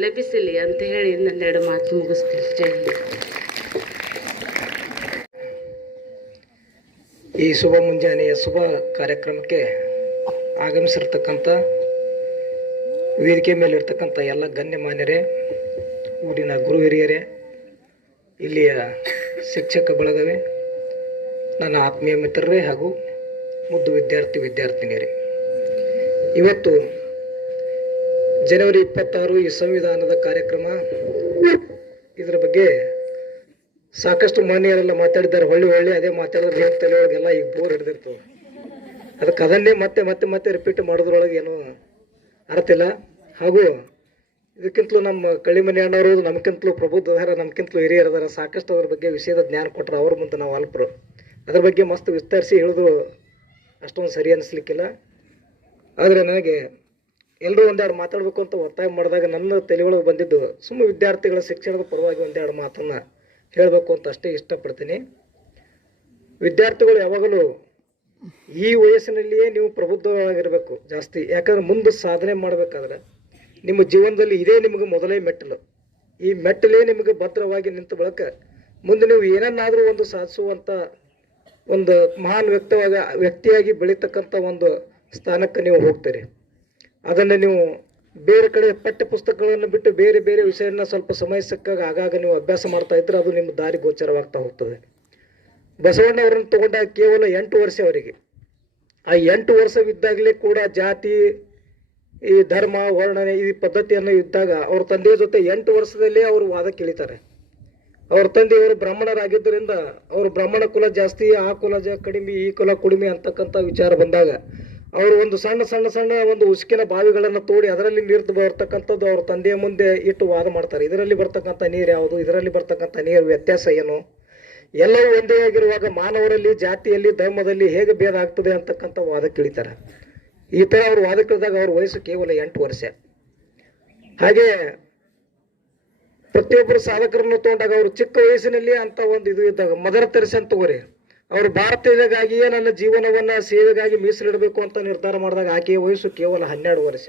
ಲಭಿಸಲಿ ಅಂತ ಹೇಳಿ ನನ್ನೆರಡು ಮಾತು ಮುಗಿಸ್ತೀನಿ. ಜೈ ಹಿಂದ್. ಈ ಶುಭ ಮುಂಜಾನೆಯ ಶುಭ ಕಾರ್ಯಕ್ರಮಕ್ಕೆ ಆಗಮಿಸಿರ್ತಕ್ಕಂಥ ವೇದಿಕೆ ಮೇಲಿರ್ತಕ್ಕಂಥ ಎಲ್ಲ ಗಣ್ಯಮಾನ್ಯರೇ, ಊರಿನ ಗುರು ಹಿರಿಯರೇ, ಇಲ್ಲಿಯ ಶಿಕ್ಷಕ ಬಳಗವೇ, ನನ್ನ ಆತ್ಮೀಯ ಮಿತ್ರರೇ ಹಾಗೂ ಮುದ್ದು ವಿದ್ಯಾರ್ಥಿನಿಯರೇ, ಇವತ್ತು ಜನವರಿ 26 ಈ ಸಂವಿಧಾನದ ಕಾರ್ಯಕ್ರಮ. ಇದರ ಬಗ್ಗೆ ಸಾಕಷ್ಟು ಮಾನ್ಯರೆಲ್ಲ ಮಾತಾಡಿದ್ದಾರೆ. ಹೊಳ್ಳಿ ಅದೇ ಮಾತಾಡೋದು ನಿಮ್ಮ ತಲೆಯೊಳಗೆಲ್ಲ ಈಗ ಬೋರ್ ಹಿಡಿದಿರ್ತವೆ. ಅದಕ್ಕೆ ಅದನ್ನೇ ಮತ್ತೆ ರಿಪೀಟ್ ಮಾಡೋದ್ರೊಳಗೆ ಏನೂ ಅರ್ಥ ಇಲ್ಲ. ಹಾಗೂ ಇದಕ್ಕಿಂತಲೂ ನಮ್ಮ ಕಳ್ಳಿಮನಿ ಅಣ್ಣವರು ನಮ್ಗಿಂತಲೂ ಪ್ರಬುದ್ಧದಾರ, ನಮ್ಗಿಂತಲೂ ಹಿರಿಯರದಾರ, ಸಾಕಷ್ಟು ಅದ್ರ ಬಗ್ಗೆ ವಿಷಯದ ಜ್ಞಾನ ಕೊಟ್ಟರು. ಅವ್ರ ಮುಂದೆ ನಾವು ಅಲ್ಪರು. ಅದ್ರ ಬಗ್ಗೆ ಮಸ್ತ್ ವಿಸ್ತರಿಸಿ ಹೇಳಿದ್ರು ಅಷ್ಟೊಂದು ಸರಿ ಅನ್ನಿಸ್ಲಿಕ್ಕಿಲ್ಲ. ಆದರೆ ನನಗೆ ಎಲ್ಲರೂ ಒಂದೆರಡು ಮಾತಾಡಬೇಕು ಅಂತ ಒತ್ತಾಯ ಮಾಡಿದಾಗ ನನ್ನ ತಲೆಯೊಳಗೆ ಬಂದಿದ್ದು ಸುಮ್ಮನೆ ವಿದ್ಯಾರ್ಥಿಗಳ ಶಿಕ್ಷಣದ ಪರವಾಗಿ ಒಂದೆರಡು ಮಾತನ್ನು ಹೇಳಬೇಕು ಅಂತ ಅಷ್ಟೇ ಇಷ್ಟಪಡ್ತೀನಿ. ವಿದ್ಯಾರ್ಥಿಗಳು ಯಾವಾಗಲೂ ಈ ವಯಸ್ಸಿನಲ್ಲಿಯೇ ನೀವು ಪ್ರಬುದ್ಧವಾಗಿರಬೇಕು ಜಾಸ್ತಿ. ಯಾಕಂದ್ರೆ ಮುಂದೆ ಸಾಧನೆ ಮಾಡಬೇಕಾದ್ರೆ ನಿಮ್ಮ ಜೀವನದಲ್ಲಿ ಇದೇ ನಿಮಗೆ ಮೊದಲೇ ಮೆಟ್ಟಲು. ಈ ಮೆಟ್ಟಲೇ ನಿಮಗೆ ಭದ್ರವಾಗಿ ನಿಂತ ಬಳಿಕ ಮುಂದೆ ನೀವು ಏನನ್ನಾದರೂ ಒಂದು ಸಾಧಿಸುವಂಥ ಒಂದು ಮಹಾನ್ ವ್ಯಕ್ತಿಯಾಗಿ ಬೆಳೀತಕ್ಕಂಥ ಒಂದು ಸ್ಥಾನಕ್ಕೆ ನೀವು ಹೋಗ್ತೀರಿ. ಅದನ್ನು ನೀವು ಬೇರೆ ಕಡೆ ಪಠ್ಯ ಪುಸ್ತಕಗಳನ್ನು ಬಿಟ್ಟು ಬೇರೆ ಬೇರೆ ವಿಷಯನ ಸ್ವಲ್ಪ ಸಮಯ ಸಿಕ್ಕಾಗ ಆಗಾಗ ನೀವು ಅಭ್ಯಾಸ ಮಾಡ್ತಾ ಇದ್ರೆ ಅದು ನಿಮ್ಮ ದಾರಿ ಗೋಚರವಾಗ್ತಾ ಹೋಗ್ತದೆ. ಬಸವಣ್ಣವರನ್ನು ತಗೊಂಡಾಗ ಕೇವಲ 8 ವರ್ಷ ಅವರಿಗೆ. ಆ 8 ವರ್ಷವಿದ್ದಾಗಲೇ ಕೂಡ ಜಾತಿ, ಈ ಧರ್ಮ, ವರ್ಣನೆ ಈ ಪದ್ಧತಿಯನ್ನು ಇದ್ದಾಗ ಅವ್ರ ತಂದೆಯ ಜೊತೆ 8 ವರ್ಷದಲ್ಲೇ ಅವರು ವಾದಕ್ಕೆ ಇಳಿತಾರೆ. ಅವ್ರ ತಂದೆಯವರು ಬ್ರಾಹ್ಮಣರಾಗಿದ್ದರಿಂದ ಅವರು ಬ್ರಾಹ್ಮಣ ಕುಲ ಜಾಸ್ತಿ, ಆ ಕುಲ ಕಡಿಮೆ, ಈ ಕುಲ ಕಡಿಮೆ ಅಂತಕ್ಕಂಥ ವಿಚಾರ ಬಂದಾಗ ಅವರು ಒಂದು ಸಣ್ಣ ಒಂದು ಉಸುಕಿನ ಬಾವಿಗಳನ್ನು ತೋಡಿ ಅದರಲ್ಲಿ ನೀರು ಬರ್ತಕ್ಕಂಥದ್ದು ಅವ್ರ ತಂದೆಯ ಮುಂದೆ ಇಟ್ಟು ವಾದ ಮಾಡ್ತಾರೆ. ಇದರಲ್ಲಿ ಬರ್ತಕ್ಕಂಥ ನೀರು ಯಾವುದು, ಇದರಲ್ಲಿ ಬರ್ತಕ್ಕಂಥ ನೀರು ವ್ಯತ್ಯಾಸ ಏನು, ಎಲ್ಲವೂ ಒಂದೇ ಆಗಿರುವಾಗ ಮಾನವರಲ್ಲಿ, ಜಾತಿಯಲ್ಲಿ, ಧರ್ಮದಲ್ಲಿ ಹೇಗೆ ಭೇದ ಆಗ್ತದೆ ಅಂತಕ್ಕಂಥ ವಾದಕ್ಕೆ ಇಳಿತಾರೆ. ಈ ಥರ ಅವರು ವಾದಕ್ಕೆ ಇಳಿದಾಗ ಅವ್ರ ವಯಸ್ಸು ಕೇವಲ 8 ವರ್ಷ. ಹಾಗೆ ಪ್ರತಿಯೊಬ್ಬರು ಸಾಧಕರನ್ನು ತಗೊಂಡಾಗ ಅವರು ಚಿಕ್ಕ ವಯಸ್ಸಿನಲ್ಲಿ ಅಂತ ಒಂದು ಇದು ಇದ್ದಾಗ ಮದರ್ ತೆರೆಸೆ ಅಂತ ತಗೋರಿ. ಅವರು ಭಾರತದಾಗಿಯೇ ನನ್ನ ಜೀವನವನ್ನ ಸೇವೆಗಾಗಿ ಮೀಸಲಿಡಬೇಕು ಅಂತ ನಿರ್ಧಾರ ಮಾಡಿದಾಗ ಆಕೆಯ ವಯಸ್ಸು ಕೇವಲ 12 ವರ್ಷ.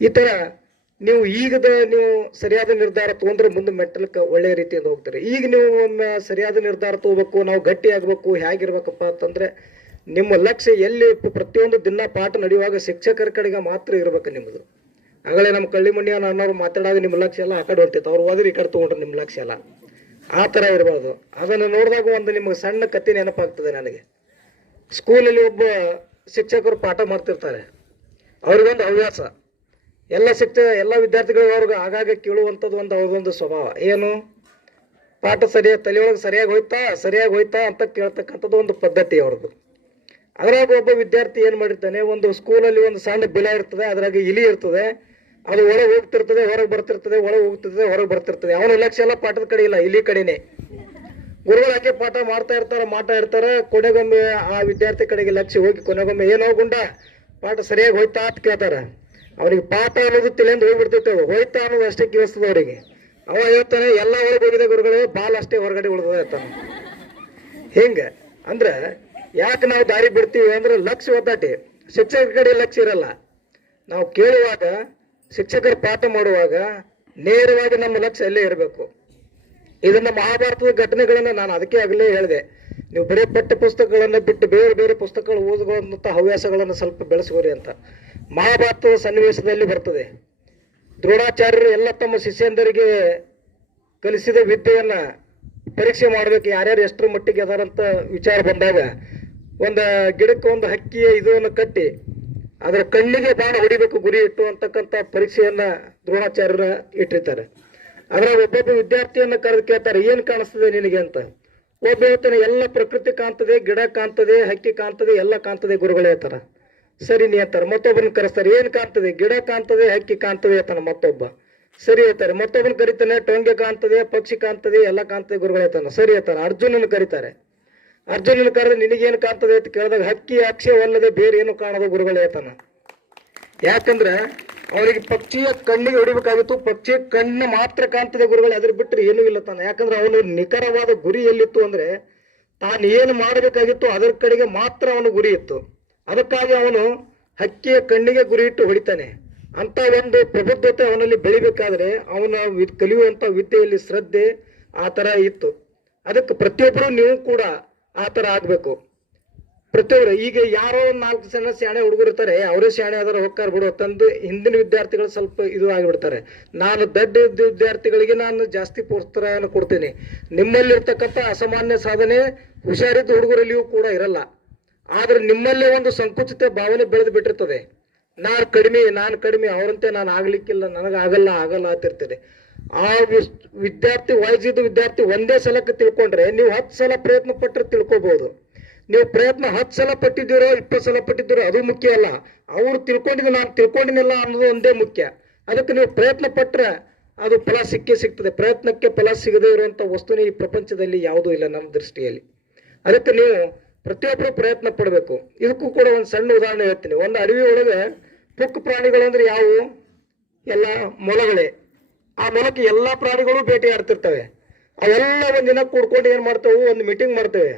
ಈ ತರ ನೀವು ನೀವು ಸರಿಯಾದ ನಿರ್ಧಾರ ತಗೊಂಡ್ರೆ ಮುಂದೆ ಮೆಟ್ಟಲಕ್ಕೆ ಒಳ್ಳೆಯ ರೀತಿಯಿಂದ ಹೋಗ್ತಾರೆ. ಈಗ ನೀವು ಒಮ್ಮೆ ಸರಿಯಾದ ನಿರ್ಧಾರ ತಗೋಬೇಕು, ನಾವು ಗಟ್ಟಿ ಆಗ್ಬೇಕು, ಹೇಗಿರ್ಬೇಕಪ್ಪ ಅಂತಂದ್ರೆ ನಿಮ್ಮ ಲಕ್ಷ್ಯ ಎಲ್ಲಿ ಪ್ರತಿಯೊಂದು ದಿನ ಪಾಠ ನಡೆಯುವಾಗ ಶಿಕ್ಷಕರ ಕಡೆಗೆ ಮಾತ್ರ ಇರ್ಬೇಕು ನಿಮ್ಮದು. ಆಗಲೇ ನಮ್ಮ ಕಳ್ಳಿಮುಂಡಿಯ ಅನ್ನೋರು ಮಾತಾಡೋದು ನಿಮ್ಮ ಲಕ್ಷ್ಯ ಎಲ್ಲ ಆ ಕಡೆ ಹೊಂಟಿತ್ತು, ಅವ್ರು ಹೋದ್ರೆ ಈ ಕಡೆ ತಗೊಂಡ್ರೆ ನಿಮ್ಮ ಲಕ್ಷ್ಯ ಎಲ್ಲ ಆ ಥರ ಇರಬಾರ್ದು. ಅದನ್ನು ನೋಡಿದಾಗ ಒಂದು ನಿಮಗೆ ಸಣ್ಣ ಕತೆ ನೆನಪಾಗ್ತದೆ ನನಗೆ. ಸ್ಕೂಲಲ್ಲಿ ಒಬ್ಬ ಶಿಕ್ಷಕರು ಪಾಠ ಮಾಡ್ತಿರ್ತಾರೆ, ಅವ್ರಿಗೊಂದು ಹವ್ಯಾಸ, ಎಲ್ಲ ವಿದ್ಯಾರ್ಥಿಗಳು ಅವ್ರಿಗೆ ಆಗಾಗ ಕೇಳುವಂಥದ್ದು ಒಂದು ಅವ್ರಿಗೊಂದು ಸ್ವಭಾವ. ಏನು, ಪಾಠ ತಲೆಯೊಳಗೆ ಸರಿಯಾಗಿ ಹೋಯ್ತಾ ಅಂತ ಕೇಳ್ತಕ್ಕಂಥದ್ದು ಒಂದು ಪದ್ಧತಿ ಅವ್ರದ್ದು. ಅದ್ರಾಗ ಒಬ್ಬ ವಿದ್ಯಾರ್ಥಿ ಏನು ಮಾಡಿರ್ತಾನೆ, ಒಂದು ಸ್ಕೂಲಲ್ಲಿ ಒಂದು ಸಣ್ಣ ಬಿಲ ಇರ್ತದೆ, ಅದ್ರಾಗ ಇಲಿ ಇರ್ತದೆ, ಅದು ಒಳಗೆ ಹೋಗ್ತಿರ್ತದೆ, ಹೊರಗೆ ಬರ್ತಿರ್ತದೆ, ಒಳಗೆ ಹೋಗ್ತಿರ್ತದೆ, ಹೊರಗೆ ಬರ್ತಿರ್ತದೆ. ಅವನ ಲಕ್ಷ್ಯ ಎಲ್ಲ ಪಾಠದ ಕಡೆ ಇಲ್ಲ, ಇಲಿ ಕಡೆನೆ. ಗುರುಗಳು ಹಾಕಿ ಪಾಠ ಮಾಡ್ತಾ ಇರ್ತಾರೆ. ಕೊನೆಗೊಮ್ಮೆ ಆ ವಿದ್ಯಾರ್ಥಿ ಕಡೆಗೆ ಲಕ್ಷ್ಯ ಹೋಗಿ ಕೊನೆಗೊಮ್ಮೆ ಏನೋ ಗುಂಡ ಪಾಠ ಸರಿಯಾಗಿ ಹೋಯ್ತಾ ಅಂತ ಕೇಳ್ತಾರೆ. ಅವ್ರಿಗೆ ಪಾಠ ಅನ್ನೋದು ತಿಳಿಯಿಂದ ಹೋಗ್ಬಿಡ್ತೈತೆ, ಹೋಯ್ತಾ ಅನ್ನೋದು ಅಷ್ಟೇ ಕೇಳಿಸ್ತದೆ ಅವರಿಗೆ. ಅವ ಹೇಳ್ತಾನೆ, ಎಲ್ಲ ಒಳಗೆ ಹೋಗಿದೆ ಗುರುಗಳೇ, ಬಾಲ್ ಅಷ್ಟೇ ಹೊರಗಡೆ ಉಳಿದ ಹೇಳ್ತಾನೆ. ಹಿಂಗೆ ಅಂದ್ರೆ ಯಾಕೆ ನಾವು ದಾರಿ ಬಿಡ್ತೀವಿ ಅಂದ್ರೆ ಲಕ್ಷ್ಯ ಒದ್ದಾಟಿ, ಶಿಕ್ಷಕರ ಕಡೆ ಲಕ್ಷ್ಯ ಇರಲ್ಲ. ನಾವು ಕೇಳುವಾಗ, ಶಿಕ್ಷಕರು ಪಾಠ ಮಾಡುವಾಗ ನೇರವಾಗಿ ನಮ್ಮ ಲಕ್ಷ್ಯ ಅಲ್ಲೇ ಇರಬೇಕು. ಇದನ್ನ ಮಹಾಭಾರತದ ಘಟನೆಗಳನ್ನ ನಾನು ಅದಕ್ಕೆ ಆಗಲೇ ಹೇಳಿದೆ, ನೀವು ಬರೀ ಪಠ್ಯ ಪುಸ್ತಕಗಳನ್ನ ಬಿಟ್ಟು ಬೇರೆ ಬೇರೆ ಪುಸ್ತಕಗಳು ಓದುವಂಥ ಹವ್ಯಾಸಗಳನ್ನು ಸ್ವಲ್ಪ ಬೆಳೆಸ್ಕೋರಿ ಅಂತ. ಮಹಾಭಾರತದ ಸನ್ನಿವೇಶದಲ್ಲಿ ಬರ್ತದೆ, ದ್ರೋಣಾಚಾರ್ಯರು ಎಲ್ಲ ತಮ್ಮ ಶಿಷ್ಯಂದರಿಗೆ ಕಲಿಸಿದ ವಿದ್ಯೆಯನ್ನ ಪರೀಕ್ಷೆ ಮಾಡ್ಬೇಕು, ಯಾರ್ಯಾರು ಎಷ್ಟರ ಮಟ್ಟಿಗೆ ಅದಾರಂತ ವಿಚಾರ ಬಂದಾಗ ಒಂದು ಗಿಡಕ್ಕೆ ಒಂದು ಹಕ್ಕಿಯ ಇದನ್ನು ಕಟ್ಟಿ ಅದರ ಕಣ್ಣಿಗೆ ಬಾಣ ಹೊಡಿಬೇಕು ಗುರಿ ಇಟ್ಟು ಅಂತಕ್ಕಂಥ ಪರೀಕ್ಷೆಯನ್ನ ದ್ರೋಣಾಚಾರ್ಯರ ಇಟ್ಟಿರ್ತಾರೆ. ಅದ್ರಾಗ ಒಬ್ಬೊಬ್ಬ ವಿದ್ಯಾರ್ಥಿಯನ್ನ ಕರೆದು ಕೇಳ್ತಾರೆ, ಏನ್ ಕಾಣಿಸ್ತದೆ ನಿನಗೆ ಅಂತ. ಒಬ್ಬ ಹೇಳ್ತಾನೆ, ಎಲ್ಲ ಪ್ರಕೃತಿ ಕಾಣ್ತದೆ, ಗಿಡ ಕಾಣ್ತದೆ, ಹಕ್ಕಿ ಕಾಣ್ತದೆ, ಎಲ್ಲ ಕಾಣ್ತದೆ ಗುರುಗಳೇ ಹೇಳ್ತಾರ. ಸರಿ ನೀ ಅಂತಾರೆ. ಮತ್ತೊಬ್ಬನ ಕರೆಸ್ತಾರೆ, ಏನ್ ಕಾಣ್ತದೆ, ಗಿಡ ಕಾಣ್ತದೆ, ಹಕ್ಕಿ ಕಾಣ್ತದೆ ಹೇಳ್ತಾನೆ ಮತ್ತೊಬ್ಬ. ಸರಿ ಹೇಳ್ತಾರೆ. ಮತ್ತೊಬ್ಬನ ಕರಿತಾನೆ, ಟೊಂಗೆ ಕಾಣ್ತದೆ, ಪಕ್ಷಿ ಕಾಣ್ತದೆ, ಎಲ್ಲ ಕಾಣ್ತದೆ ಗುರುಗಳು ಹೇಳ್ತಾನೆ. ಸರಿ ಹೇಳ್ತಾನೆ. ಅರ್ಜುನನ ಕರೀತಾರೆ. ಅರ್ಜುನನ ಕರೆದು ನಿನಗೇನು ಕಾಣ್ತದೆ ಅಂತ ಕೇಳಿದಾಗ ಹಕ್ಕಿ ಅಕ್ಷಯವಲ್ಲದೆ ಬೇರೆ ಏನು ಕಾಣೋದು ಗುರುಗಳು ಹೇಳ್ತಾನ. ಯಾಕಂದ್ರೆ ಅವನಿಗೆ ಪಕ್ಷಿಯ ಕಣ್ಣಿಗೆ ಹೊಡಿಬೇಕಾಗಿತ್ತು, ಪಕ್ಷಿಯ ಕಣ್ಣು ಮಾತ್ರ ಕಾಣ್ತದೆ ಗುರುಗಳು, ಅದ್ರ ಬಿಟ್ಟರೆ ಏನೂ ಇಲ್ಲ ತಾನೆ. ಯಾಕಂದ್ರೆ ಅವನು ನಿಖರವಾದ ಗುರಿ ಎಲ್ಲಿತ್ತು ಅಂದ್ರೆ ತಾನು ಏನು ಮಾಡಬೇಕಾಗಿತ್ತು ಅದರ ಕಡೆಗೆ ಮಾತ್ರ ಅವನು ಗುರಿ ಇತ್ತು. ಅದಕ್ಕಾಗಿ ಅವನು ಹಕ್ಕಿಯ ಕಣ್ಣಿಗೆ ಗುರಿ ಇಟ್ಟು ಹೊಡಿತಾನೆ. ಅಂತ ಒಂದು ಪ್ರಬುದ್ಧತೆ ಅವನಲ್ಲಿ ಬೆಳಿಬೇಕಾದ್ರೆ ಅವನ ಕಲಿಯುವಂತ ವಿದ್ಯೆಯಲ್ಲಿ ಶ್ರದ್ಧೆ ಆ ತರ ಇತ್ತು. ಅದಕ್ಕೆ ಪ್ರತಿಯೊಬ್ಬರು ನೀವು ಕೂಡ ಆ ತರ ಆಗ್ಬೇಕು. ಪ್ರತಿಯೊಬ್ಬರು ಈಗ ಯಾರೋ 4 ಜನ ಶಾಣೆ ಹುಡುಗರು ಇರ್ತಾರೆ, ಅವರೇ ಶಾಣೆ ಆದ್ರೆ ಹೋಗ್ತಾರ ಬಿಡು ತಂದು ಹಿಂದಿನ ವಿದ್ಯಾರ್ಥಿಗಳು ಸ್ವಲ್ಪ ಇದು ಆಗಿಬಿಡ್ತಾರೆ. ನಾನು ದೊಡ್ಡ ವಿದ್ಯಾರ್ಥಿಗಳಿಗೆ ನಾನು ಜಾಸ್ತಿ ಪ್ರೋತ್ಸಾಹ ಕೊಡ್ತೀನಿ. ನಿಮ್ಮಲ್ಲಿರ್ತಕ್ಕಂಥ ಅಸಾಮಾನ್ಯ ಸಾಧನೆ ಹುಷಾರಿದ್ದ ಹುಡುಗರಲ್ಲಿಯೂ ಕೂಡ ಇರಲ್ಲ. ಆದ್ರೆ ನಿಮ್ಮಲ್ಲೇ ಒಂದು ಸಂಕುಚಿತ ಭಾವನೆ ಬೆಳೆದು ಬಿಟ್ಟಿರ್ತದೆ. ನಾನು ಕಡಿಮೆ ಅವರಂತೆ ನಾನು ಆಗ್ಲಿಕ್ಕಿಲ್ಲ, ಆಗಲ್ಲ ಅಂತಿರ್ತದೆ. ಆ ವಿದ್ಯಾರ್ಥಿ ವಯಸ್ಸಿದ್ದ ವಿದ್ಯಾರ್ಥಿ ಒಂದೇ ಸಲಕ್ಕೆ ತಿಳ್ಕೊಂಡ್ರೆ ನೀವು 10 ಸಲ ಪ್ರಯತ್ನ ಪಟ್ಟರೆ ತಿಳ್ಕೊಬಹುದು. ನೀವು ಪ್ರಯತ್ನ 10 ಸಲ ಪಟ್ಟಿದ್ದೀರೋ 20 ಸಲ ಪಟ್ಟಿದ್ದೀರೋ ಅದು ಮುಖ್ಯ ಅಲ್ಲ. ಅವ್ರು ತಿಳ್ಕೊಂಡಿದ್ದು ನಾನು ತಿಳ್ಕೊಂಡಿನಿಲ್ಲ ಅನ್ನೋದು ಒಂದೇ ಮುಖ್ಯ. ಅದಕ್ಕೆ ನೀವು ಪ್ರಯತ್ನ ಪಟ್ಟರೆ ಅದು ಫಲ ಸಿಗ್ತದೆ. ಪ್ರಯತ್ನಕ್ಕೆ ಫಲ ಸಿಗದೇ ಇರುವಂತ ವಸ್ತುನೇ ಈ ಪ್ರಪಂಚದಲ್ಲಿ ಯಾವುದೂ ಇಲ್ಲ ನನ್ನ ದೃಷ್ಟಿಯಲ್ಲಿ. ಅದಕ್ಕೆ ನೀವು ಪ್ರತಿಯೊಬ್ಬರು ಪ್ರಯತ್ನ ಪಡಬೇಕು. ಇದಕ್ಕೂ ಕೂಡ ಒಂದು ಸಣ್ಣ ಉದಾಹರಣೆ ಹೇಳ್ತೀನಿ. ಒಂದು ಅಡವಿ ಒಳಗೆ ಪುಕ್ಕ ಪ್ರಾಣಿಗಳಂದ್ರೆ ಯಾವುವು? ಎಲ್ಲ ಮೊಲಗಳೇ. ಆ ಮೊಲಕ್ಕೆ ಎಲ್ಲಾ ಪ್ರಾಣಿಗಳು ಭೇಟಿ ಆಡ್ತಿರ್ತವೆ. ಅವೆಲ್ಲ ಒಂದಿನ ಕೂಡ್ಕೊಂಡು ಏನ್ ಮಾಡ್ತವೆ, ಒಂದು ಮೀಟಿಂಗ್ ಮಾಡ್ತೇವೆ.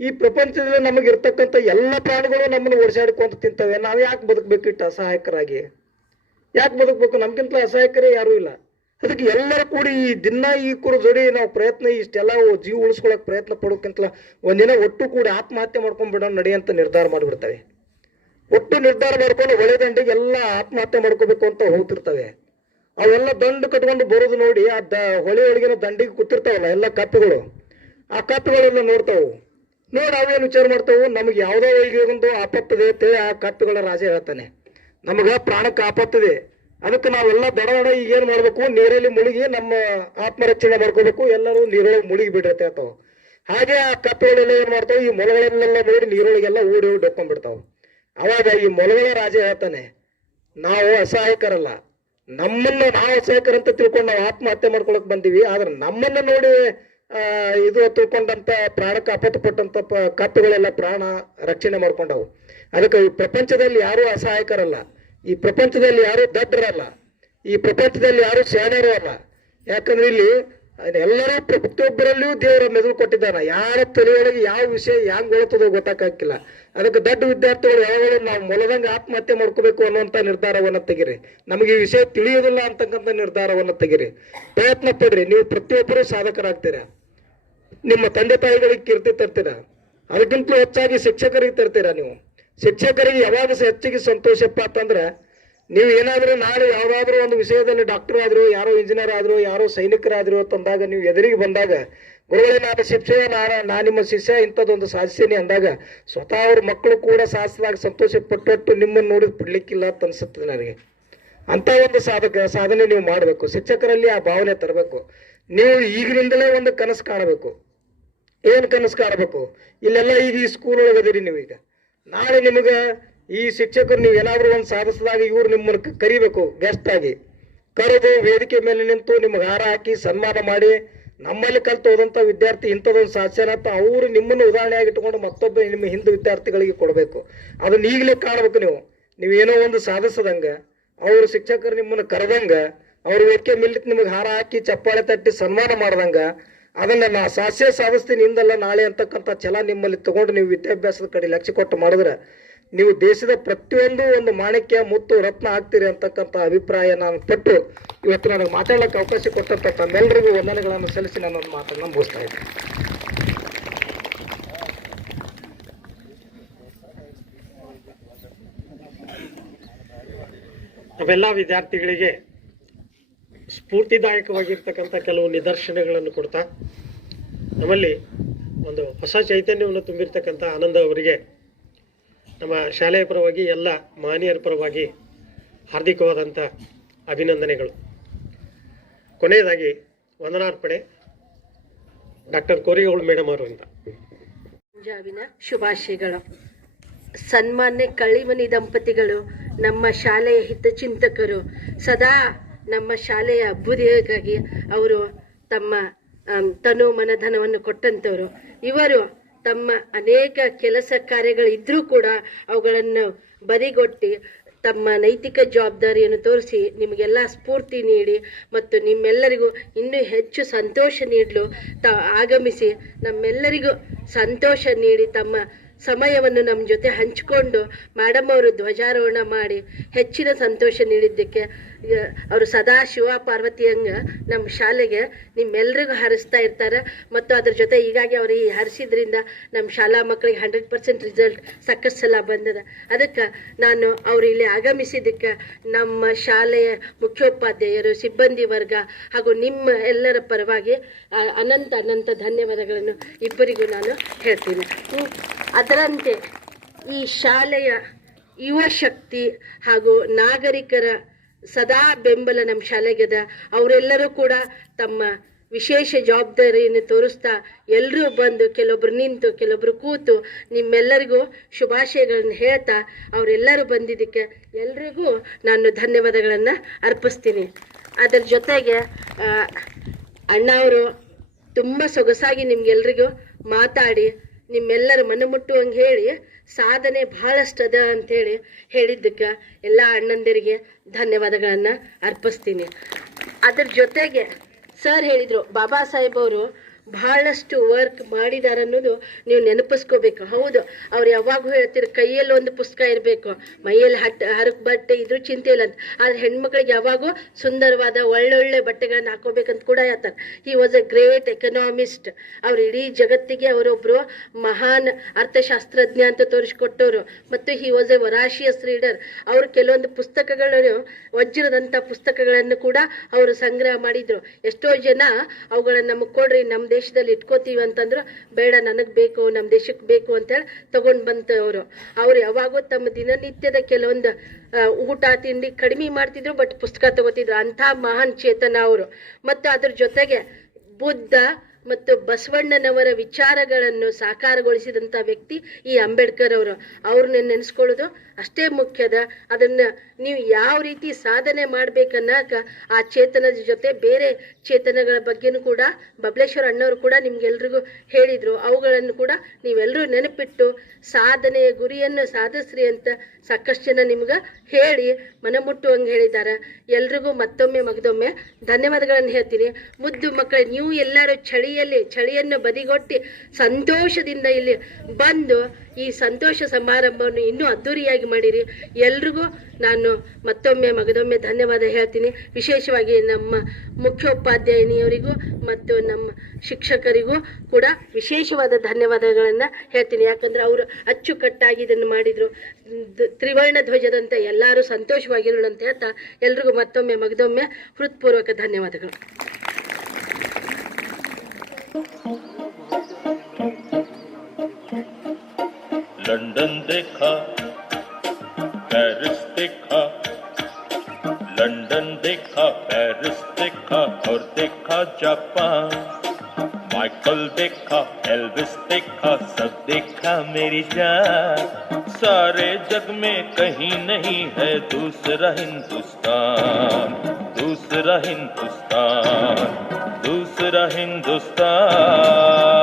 ಈ ಪ್ರಪಂಚದಲ್ಲಿ ನಮಗೆ ಇರ್ತಕ್ಕಂಥ ಎಲ್ಲ ಪ್ರಾಣಿಗಳು ನಮ್ಮನ್ನು ಓಡಿಸಾಡ್ಕೊಂತ ತಿಂತವೆ. ನಾವು ಯಾಕೆ ಬದುಕಬೇಕಿಟ್ಟು ಅಸಹಾಯಕರಾಗಿ? ಯಾಕೆ ಬದುಕಬೇಕು? ನಮ್ಗಿಂತ ಅಸಹಾಯಕರೇ ಯಾರೂ ಇಲ್ಲ. ಅದಕ್ಕೆ ಎಲ್ಲರೂ ಕೂಡಿ ಈ ದಿನ ಈ ಜೋಡಿ ನಾವು ಪ್ರಯತ್ನ ಇಷ್ಟೆಲ್ಲ ಜೀವ ಉಳಿಸ್ಕೊಳಕ್ ಪ್ರಯತ್ನ ಪಡೋಕ್ಕಿಂತ ಒಂದಿನ ಒಟ್ಟು ಕೂಡಿ ಆತ್ಮಹತ್ಯೆ ಮಾಡ್ಕೊಂಡ್ಬಿಡೋ ನಡೆಯಂತ ನಿರ್ಧಾರ ಮಾಡಿಬಿಡ್ತವೆ. ಒಟ್ಟು ನಿರ್ಧಾರ ಮಾಡ್ಕೊಂಡು ಹೊಳೆ ದಂಡಿಗೆ ಎಲ್ಲ ಆತ್ಮಹತ್ಯೆ ಮಾಡ್ಕೋಬೇಕು ಅಂತ ಹೋಗ್ತಿರ್ತವೆ. ಅವೆಲ್ಲ ದಂಡು ಕಟ್ಕೊಂಡು ಬರೋದು ನೋಡಿ ಆ ಹೊಳೆ ಒಳಗಿನ ದಂಡಿಗೆ ಕೂತಿರ್ತಾವಲ್ಲ ಎಲ್ಲ ಕಪ್ಪುಗಳು, ಆ ಕಪ್ಪುಗಳೆಲ್ಲ ನೋಡ್ತಾವು. ನೋಡಿ ಅವೇನು ವಿಚಾರ ಮಾಡ್ತಾವು, ನಮಗೆ ಯಾವುದೋ ಒಂದು ಆಪತ್ತಿದೆ ಅಂತೇಳಿ ಆ ಕಪ್ಪುಗಳ ರಾಜ ಹೇಳ್ತಾನೆ, ನಮಗ ಪ್ರಾಣಕ್ಕೆ ಆಪತ್ತಿದೆ, ಅದಕ್ಕೆ ನಾವೆಲ್ಲ ದಡ ಈಗೇನು ಮಾಡ್ಬೇಕು, ನೀರಲ್ಲಿ ಮುಳುಗಿ ನಮ್ಮ ಆತ್ಮರಕ್ಷಣೆ ಮಾಡ್ಕೋಬೇಕು, ಎಲ್ಲರೂ ನೀರೊಳಗೆ ಮುಳುಗಿ ಬಿಡಿರತ್ತೆ ಅಂತಾವ. ಹಾಗೆ ಆ ಕಪ್ಪುಗಳೆಲ್ಲ ಏನ್ ಮಾಡ್ತಾವ, ಈ ಮೊಲಗಳನ್ನೆಲ್ಲ ನೋಡಿ ನೀರೊಳಗೆಲ್ಲ ಓಡಿ ಡೊಕ್ಕೊಂಡ್ಬಿಡ್ತಾವ. ಅವಾಗ ಈ ಮೊಲಗಳ ರಾಜ ಹೇಳ್ತಾನೆ, ನಾವು ಅಸಹಾಯಕರಲ್ಲ, ನಮ್ಮನ್ನು ನಾವು ಅಸಹಾಯಕರಂತ ತಿಳ್ಕೊಂಡು ನಾವು ಆತ್ಮಹತ್ಯೆ ಮಾಡ್ಕೊಳಕ್ ಬಂದೀವಿ. ಆದ್ರೆ ನಮ್ಮನ್ನ ನೋಡಿ ಇದು ತಿಳ್ಕೊಂಡಂತ ಪ್ರಾಣಕ್ಕೆ ಆಪತ್ತು ಪಟ್ಟಂತ ಕಪ್ಪುಗಳೆಲ್ಲ ಪ್ರಾಣ ರಕ್ಷಣೆ ಮಾಡ್ಕೊಂಡವು. ಅದಕ್ಕೆ ಈ ಪ್ರಪಂಚದಲ್ಲಿ ಯಾರೂ ಅಸಹಾಯಕರಲ್ಲ, ಈ ಪ್ರಪಂಚದಲ್ಲಿ ಯಾರು ದಡ್ಡರಲ್ಲ, ಈ ಪ್ರಪಂಚದಲ್ಲಿ ಯಾರು ಶಾಣರು ಅಲ್ಲ. ಯಾಕಂದ್ರೆ ಇಲ್ಲಿ ಎಲ್ಲರೂ ಪ್ರತಿಯೊಬ್ಬರಲ್ಲಿಯೂ ದೇವರ ಮೆದುಳು ಕೊಟ್ಟಿದ್ದಾನೆ. ಯಾರ ತಲೆಯೊಳಗೆ ಯಾವ ವಿಷಯ ಹ್ಯಾಂಗ್ ಗೊಳ್ತದೋ ಗೊತ್ತಾಗಿಲ್ಲ. ಅದಕ್ಕೆ ದೊಡ್ಡ ವಿದ್ಯಾರ್ಥಿಗಳು ಯಾವಾಗಲೂ ನಾವು ಮೊಲದಂಗೆ ಆತ್ಮಹತ್ಯೆ ಮಾಡ್ಕೋಬೇಕು ಅನ್ನುವಂಥ ನಿರ್ಧಾರವನ್ನು ತೆಗಿರಿ. ನಮಗೆ ಈ ವಿಷಯ ತಿಳಿಯೋದಿಲ್ಲ ಅಂತಕ್ಕಂಥ ನಿರ್ಧಾರವನ್ನು ತೆಗಿರಿ. ಪ್ರಯತ್ನ ಪಡ್ರಿ. ನೀವು ಪ್ರತಿಯೊಬ್ಬರು ಸಾಧಕರಾಗ್ತೀರಾ. ನಿಮ್ಮ ತಂದೆ ತಾಯಿಗಳಿಗೆ ಕೀರ್ತಿ ತರ್ತೀರ. ಅದಕ್ಕಿಂತಲೂ ಹೆಚ್ಚಾಗಿ ಶಿಕ್ಷಕರಿಗೆ ತರ್ತೀರಾ. ನೀವು ಶಿಕ್ಷಕರಿಗೆ ಯಾವಾಗ ಹೆಚ್ಚಿಗೆ ಸಂತೋಷಪ್ಪ ಅಂತಂದ್ರೆ, ನೀವು ಏನಾದರೂ ನಾಳೆ ಯಾವುದಾದ್ರೂ ಒಂದು ವಿಷಯದಲ್ಲಿ ಡಾಕ್ಟರ್ ಆದ್ರು, ಯಾರೋ ಇಂಜಿನಿಯರ್ ಆದ್ರು, ಯಾರೋ ಸೈನಿಕರಾದ್ರು ಅಂತಂದಾಗ ನೀವು ಎದುರಿಗೆ ಬಂದಾಗ, ಗುರುಗಳೇ ನಾನು ಶಿಕ್ಷೆ, ನಾ ನಿಮ್ಮ ಶಿಷ್ಯ ಇಂಥದ್ದೊಂದು ಸಾಧಿಸ್ತೀನಿ ಅಂದಾಗ ಸ್ವತಃ ಅವ್ರ ಮಕ್ಕಳು ಕೂಡ ಸಾಧಿಸಿದಾಗ ಸಂತೋಷ ಪಟ್ಟು ನಿಮ್ಮನ್ನು ನೋಡಿದ್ ಬಿಡ್ಲಿಕ್ಕಿಲ್ಲ ಅಂತ ಅನ್ಸುತ್ತದೆ ನನಗೆ. ಅಂತ ಒಂದು ಸಾಧನೆ ನೀವು ಮಾಡಬೇಕು. ಶಿಕ್ಷಕರಲ್ಲಿ ಆ ಭಾವನೆ ತರಬೇಕು. ನೀವು ಈಗಿನಿಂದಲೇ ಒಂದು ಕನಸು ಕಾಣಬೇಕು. ಏನು ಕನಸು ಕಾಣಬೇಕು? ಇಲ್ಲೆಲ್ಲ ಈಗ ಈ ಸ್ಕೂಲ್ ಒಳಗದಿರಿ. ನೀವೀಗ ನಾಳೆ ನಿಮಗೆ ಈ ಶಿಕ್ಷಕರು ನೀವು ಏನಾದರೂ ಒಂದು ಸಾಧಿಸಿದಾಗ ಇವ್ರು ನಿಮ್ಮನ್ನು ಕರಿಬೇಕು. ಗೆಸ್ಟ್ ಆಗಿ ಕರೆದು ವೇದಿಕೆ ಮೇಲೆ ನಿಂತು ನಿಮ್ಗೆ ಹಾರ ಹಾಕಿ ಸನ್ಮಾನ ಮಾಡಿ, ನಮ್ಮಲ್ಲಿ ಕಲ್ತು ಹೋದಂಥ ವಿದ್ಯಾರ್ಥಿ ಇಂಥದ್ದೊಂದು ಸಾಧಿಸ್ಯಾನ ಅಂತ ಅವರು ನಿಮ್ಮನ್ನು ಉದಾಹರಣೆಯಾಗಿ ಇಟ್ಕೊಂಡು ಮತ್ತೊಬ್ಬ ನಿಮ್ಮ ಹಿಂದೆ ವಿದ್ಯಾರ್ಥಿಗಳಿಗೆ ಕೊಡಬೇಕು. ಅದನ್ನ ಈಗಲೇ ಕಾಣಬೇಕು. ನೀವೇನೋ ಒಂದು ಸಾಧಿಸದಂಗೆ ಅವರು ಶಿಕ್ಷಕರು ನಿಮ್ಮನ್ನು ಕರೆದಂಗೆ, ಅವ್ರ ವೇದಿಕೆ ಮೇಲೆ ನಿಮಗೆ ಹಾರ ಹಾಕಿ ಚಪ್ಪಾಳೆ ತಟ್ಟಿ ಸನ್ಮಾನ ಮಾಡ್ದಂಗ, ಅದನ್ನ ನಾ ಸಾಧಿಸ್ತೀನಿ ಇಂದಲ್ಲ ನಾಳೆ ಅಂತಕ್ಕಂಥ ಛಲ ನಿಮ್ಮಲ್ಲಿ ತಗೊಂಡು ನೀವು ವಿದ್ಯಾಭ್ಯಾಸದ ಕಡೆ ಲಕ್ಷ್ಯ ಕೊಟ್ಟು ಮಾಡಿದ್ರೆ ನೀವು ದೇಶದ ಪ್ರತಿಯೊಂದು ಒಂದು ಮಾಣಿಕ್ಯ ಮುತ್ತು ರತ್ನ ಆಗ್ತೀರಿ ಅಂತಕ್ಕಂಥ ಅಭಿಪ್ರಾಯ ನಾನು ಪಟ್ಟು ಇವತ್ತು ನನಗೆ ಮಾತಾಡೋಕ್ಕೆ ಅವಕಾಶ ಕೊಟ್ಟಂತ ತಮ್ಮೆಲ್ಲರಿಗೂ ವಂದನೆಗಳನ್ನು ಸಲ್ಲಿಸಿ ನಾನು ಒಂದು ಮಾತನ್ನು ಮುಗಿಸ್ತಾ ಇದ್ದೀನಿ. ನಾವೆಲ್ಲ ವಿದ್ಯಾರ್ಥಿಗಳಿಗೆ ಸ್ಫೂರ್ತಿದಾಯಕವಾಗಿರ್ತಕ್ಕಂಥ ಕೆಲವು ನಿದರ್ಶನಗಳನ್ನು ಕೊಡ್ತಾ ನಮ್ಮಲ್ಲಿ ಒಂದು ಹೊಸ ಚೈತನ್ಯವನ್ನು ತುಂಬಿರ್ತಕ್ಕಂಥ ಆನಂದ ಅವರಿಗೆ ನಮ್ಮ ಶಾಲೆಯ ಪರವಾಗಿ ಎಲ್ಲ ಮಾನ್ಯರ ಪರವಾಗಿ ಹಾರ್ದಿಕವಾದಂಥ ಅಭಿನಂದನೆಗಳು. ಕೊನೆಯದಾಗಿ ವಂದನಾರ್ಪಣೆ ಡಾಕ್ಟರ್ ಕೋರಿಗೋಳು ಮೇಡಮ್ ಅವರು ಅಂತ. ಪಂಜಾಬಿನ ಶುಭಾಶಯಗಳು. ಸನ್ಮಾನ್ಯ ಕಳ್ಳಿಮನಿ ದಂಪತಿಗಳು ನಮ್ಮ ಶಾಲೆಯ ಹಿತಚಿಂತಕರು. ಸದಾ ನಮ್ಮ ಶಾಲೆಯ ಅಭ್ಯುದಯಕ್ಕಾಗಿ ಅವರು ತಮ್ಮ ತನು ಮನಧನವನ್ನು ಕೊಟ್ಟಂಥವರು. ಇವರು ತಮ್ಮ ಅನೇಕ ಕೆಲಸ ಕಾರ್ಯಗಳಿದ್ರೂ ಕೂಡ ಅವುಗಳನ್ನು ಬದಿಗೊಟ್ಟಿ ತಮ್ಮ ನೈತಿಕ ಜವಾಬ್ದಾರಿಯನ್ನು ತೋರಿಸಿ ನಿಮಗೆಲ್ಲ ಸ್ಫೂರ್ತಿ ನೀಡಿ ಮತ್ತು ನಿಮ್ಮೆಲ್ಲರಿಗೂ ಇನ್ನೂ ಹೆಚ್ಚು ಸಂತೋಷ ನೀಡಲು ಆಗಮಿಸಿ ನಮ್ಮೆಲ್ಲರಿಗೂ ಸಂತೋಷ ನೀಡಿ ತಮ್ಮ ಸಮಯವನ್ನು ನಮ್ಮ ಜೊತೆ ಹಂಚಿಕೊಂಡು ಮೇಡಮ್ ಅವರು ಧ್ವಜಾರೋಹಣ ಮಾಡಿ ಹೆಚ್ಚಿನ ಸಂತೋಷ ನೀಡಿದ್ದಕ್ಕೆ ಅವರು ಸದಾ ಶಿವ ಪಾರ್ವತಿಯಂಗ ನಮ್ಮ ಶಾಲೆಗೆ ನಿಮ್ಮೆಲ್ಲರಿಗೂ ಹರಿಸ್ತಾ ಇರ್ತಾರೆ. ಮತ್ತು ಅದ್ರ ಜೊತೆ ಹೀಗಾಗಿ ಅವರು ಈ ಹರಿಸಿದ್ರಿಂದ ನಮ್ಮ ಶಾಲಾ ಮಕ್ಕಳಿಗೆ 100% ರಿಸಲ್ಟ್ ಸಾಕಷ್ಟು ಸಲ ಬಂದದ. ಅದಕ್ಕೆ ನಾನು ಅವರು ಇಲ್ಲಿ ಆಗಮಿಸಿದ್ದಕ್ಕೆ ನಮ್ಮ ಶಾಲೆಯ ಮುಖ್ಯೋಪಾಧ್ಯಾಯರು, ಸಿಬ್ಬಂದಿ ವರ್ಗ ಹಾಗೂ ನಿಮ್ಮ ಎಲ್ಲರ ಪರವಾಗಿ ಅನಂತ ಧನ್ಯವಾದಗಳನ್ನು ಇಬ್ಬರಿಗೂ ನಾನು ಹೇಳ್ತೀನಿ. ಅದರಂತೆ ಈ ಶಾಲೆಯ ಯುವ ಶಕ್ತಿ ಹಾಗೂ ನಾಗರಿಕರ ಸದಾ ಬೆಂಬಲ ನಮ್ಮ ಶಾಲೆಗದ. ಅವರೆಲ್ಲರೂ ಕೂಡ ತಮ್ಮ ವಿಶೇಷ ಜವಾಬ್ದಾರಿಯನ್ನು ತೋರಿಸ್ತಾ ಎಲ್ಲರೂ ಬಂದು ಕೆಲವೊಬ್ರು ನಿಂತು ಕೆಲವೊಬ್ರು ಕೂತು ನಿಮ್ಮೆಲ್ಲರಿಗೂ ಶುಭಾಶಯಗಳನ್ನು ಹೇಳ್ತಾ ಅವರೆಲ್ಲರೂ ಬಂದಿದ್ದಕ್ಕೆ ಎಲ್ರಿಗೂ ನಾನು ಧನ್ಯವಾದಗಳನ್ನು ಅರ್ಪಿಸ್ತೀನಿ. ಅದರ ಜೊತೆಗೆ ಅಣ್ಣ ಅವರು ತುಂಬ ಸೊಗಸಾಗಿ ನಿಮ್ಗೆಲ್ರಿಗೂ ಮಾತಾಡಿ ನಿಮ್ಮೆಲ್ಲರ ಮನಮುಟ್ಟುವಂಗೆ ಹೇಳಿ ಸಾಧನೆ ಬಹಳಷ್ಟದ ಅಂಥೇಳಿ ಹೇಳಿದ್ದಕ್ಕೆ ಎಲ್ಲ ಅಣ್ಣಂದಿರಿಗೆ ಧನ್ಯವಾದಗಳನ್ನು ಅರ್ಪಿಸ್ತೀನಿ. ಅದರ ಜೊತೆಗೆ ಸರ್ ಹೇಳಿದರು ಬಾಬಾ ಸಾಹೇಬ್ ಅವರು ಬಹಳಷ್ಟು ವರ್ಕ್ ಮಾಡಿದ್ದಾರೆ ಅನ್ನೋದು ನೀವು ನೆನಪಿಸ್ಕೋಬೇಕು. ಹೌದು, ಅವ್ರು ಯಾವಾಗೂ ಹೇಳ್ತೀರಿ ಕೈಯಲ್ಲಿ ಒಂದು ಪುಸ್ತಕ ಇರಬೇಕು, ಮೈಯಲ್ಲಿ ಹರಕು ಬಟ್ಟೆ ಇದ್ರೂ ಚಿಂತೆ ಇಲ್ಲ ಅಂತ. ಆದರೆ ಹೆಣ್ಮಕ್ಳಿಗೆ ಯಾವಾಗೂ ಸುಂದರವಾದ ಒಳ್ಳೊಳ್ಳೆ ಬಟ್ಟೆಗಳನ್ನು ಹಾಕೋಬೇಕಂತ ಕೂಡ ಹೇಳ್ತಾರೆ. He was A great economist. ಅವ್ರು ಇಡೀ ಜಗತ್ತಿಗೆ ಅವರೊಬ್ಬರು ಮಹಾನ್ ಅರ್ಥಶಾಸ್ತ್ರಜ್ಞ ಅಂತ ತೋರಿಸ್ಕೊಟ್ಟವರು. ಮತ್ತು ಹಿ ವಾಸ್ ಎ ವರಾಶಿಯಸ್ ರೀಡರ್. ಅವರು ಕೆಲವೊಂದು ಪುಸ್ತಕಗಳನ್ನು ವಜ್ರದಂಥ ಪುಸ್ತಕಗಳನ್ನು ಕೂಡ ಅವರು ಸಂಗ್ರಹ ಮಾಡಿದರು. ಎಷ್ಟೋ ಜನ ಅವುಗಳನ್ನು ನಮಗೆ ಕೊಡ್ರಿ, ನಮ್ಮ ದೇಶದಲ್ಲಿ ಇಟ್ಕೋತೀವಿ ಅಂತಂದ್ರು ಬೇಡ, ನನಗೆ ಬೇಕು, ನಮ್ಮ ದೇಶಕ್ಕೆ ಬೇಕು ಅಂತೇಳಿ ತಗೊಂಡು ಬಂತವರು. ಅವ್ರು ಯಾವಾಗೂ ತಮ್ಮ ದಿನನಿತ್ಯದ ಕೆಲವೊಂದು ಊಟ ತಿಂಡಿ ಕಡಿಮೆ ಮಾಡ್ತಿದ್ರು, ಬಟ್ ಪುಸ್ತಕ ತಗೋತಿದ್ರು. ಅಂಥ ಮಹಾನ್ ಚೇತನ ಅವರು. ಮತ್ತು ಅದ್ರ ಜೊತೆಗೆ ಬುದ್ಧ ಮತ್ತು ಬಸವಣ್ಣನವರ ವಿಚಾರಗಳನ್ನು ಸಾಕಾರಗೊಳಿಸಿದಂಥ ವ್ಯಕ್ತಿ ಈ ಅಂಬೇಡ್ಕರ್ ಅವರು. ಅವ್ರನ್ನ ನೆನೆಸ್ಕೊಳ್ಳೋದು ಅಷ್ಟೇ ಮುಖ್ಯದ. ಅದನ್ನು ನೀವು ಯಾವ ರೀತಿ ಸಾಧನೆ ಮಾಡ್ಬೇಕನ್ನಾಕ ಆ ಚೇತನದ ಜೊತೆ ಬೇರೆ ಚೇತನಗಳ ಬಗ್ಗೆನೂ ಕೂಡ ಬಬಲೇಶ್ವರ ಅಣ್ಣವರು ಕೂಡ ನಿಮ್ಗೆಲ್ರಿಗೂ ಹೇಳಿದರು. ಅವುಗಳನ್ನು ಕೂಡ ನೀವೆಲ್ಲರೂ ನೆನಪಿಟ್ಟು ಸಾಧನೆಯ ಗುರಿಯನ್ನು ಸಾಧಿಸ್ರಿ ಅಂತ ಸಾಕಷ್ಟು ಜನ ನಿಮ್ಗೆ ಹೇಳಿ ಮನಮುಟ್ಟುವಂಗೆ ಹೇಳಿದ್ದಾರೆ. ಎಲ್ರಿಗೂ ಮತ್ತೊಮ್ಮೆ ಮಗದೊಮ್ಮೆ ಧನ್ಯವಾದಗಳನ್ನು ಹೇಳ್ತೀನಿ. ಮುದ್ದು ಮಕ್ಕಳು, ನೀವು ಎಲ್ಲರೂ ಚಳಿಯನ್ನು ಬದಿಗೊಟ್ಟಿ ಸಂತೋಷದಿಂದ ಇಲ್ಲಿ ಬಂದು ಈ ಸಂತೋಷ ಸಮಾರಂಭವನ್ನು ಇನ್ನೂ ಅದ್ಧೂರಿಯಾಗಿ ಮಾಡಿರಿ. ಎಲ್ರಿಗೂ ನಾನು ಮತ್ತೊಮ್ಮೆ ಮಗದೊಮ್ಮೆ ಧನ್ಯವಾದ ಹೇಳ್ತೀನಿ. ವಿಶೇಷವಾಗಿ ನಮ್ಮ ಮುಖ್ಯೋಪಾಧ್ಯಾಯಿನಿಯವರಿಗೂ ಮತ್ತು ನಮ್ಮ ಶಿಕ್ಷಕರಿಗೂ ಕೂಡ ವಿಶೇಷವಾದ ಧನ್ಯವಾದಗಳನ್ನು ಹೇಳ್ತೀನಿ. ಯಾಕಂದರೆ ಅವರು ಅಚ್ಚುಕಟ್ಟಾಗಿ ಇದನ್ನು ಮಾಡಿದರು. ತ್ರಿವರ್ಣ ಧ್ವಜದಂತೆ ಎಲ್ಲರೂ ಸಂತೋಷವಾಗಿರೋಣ ಅಂತ ಹೇಳ್ತಾ ಎಲ್ರಿಗೂ ಮತ್ತೊಮ್ಮೆ ಮಗದೊಮ್ಮೆ ಹೃತ್ಪೂರ್ವಕ ಧನ್ಯವಾದಗಳು. लंदन देखा, पेरिस देखा, लंदन देखा, पेरिस देखा और देखा जापान। माइकल देखा, एल्विस देखा, सब देखा मेरी जान। सारे जग में कहीं नहीं है दूसरा हिंदुस्तान, दूसरा हिंदुस्तान, दूसरा हिंदुस्तान।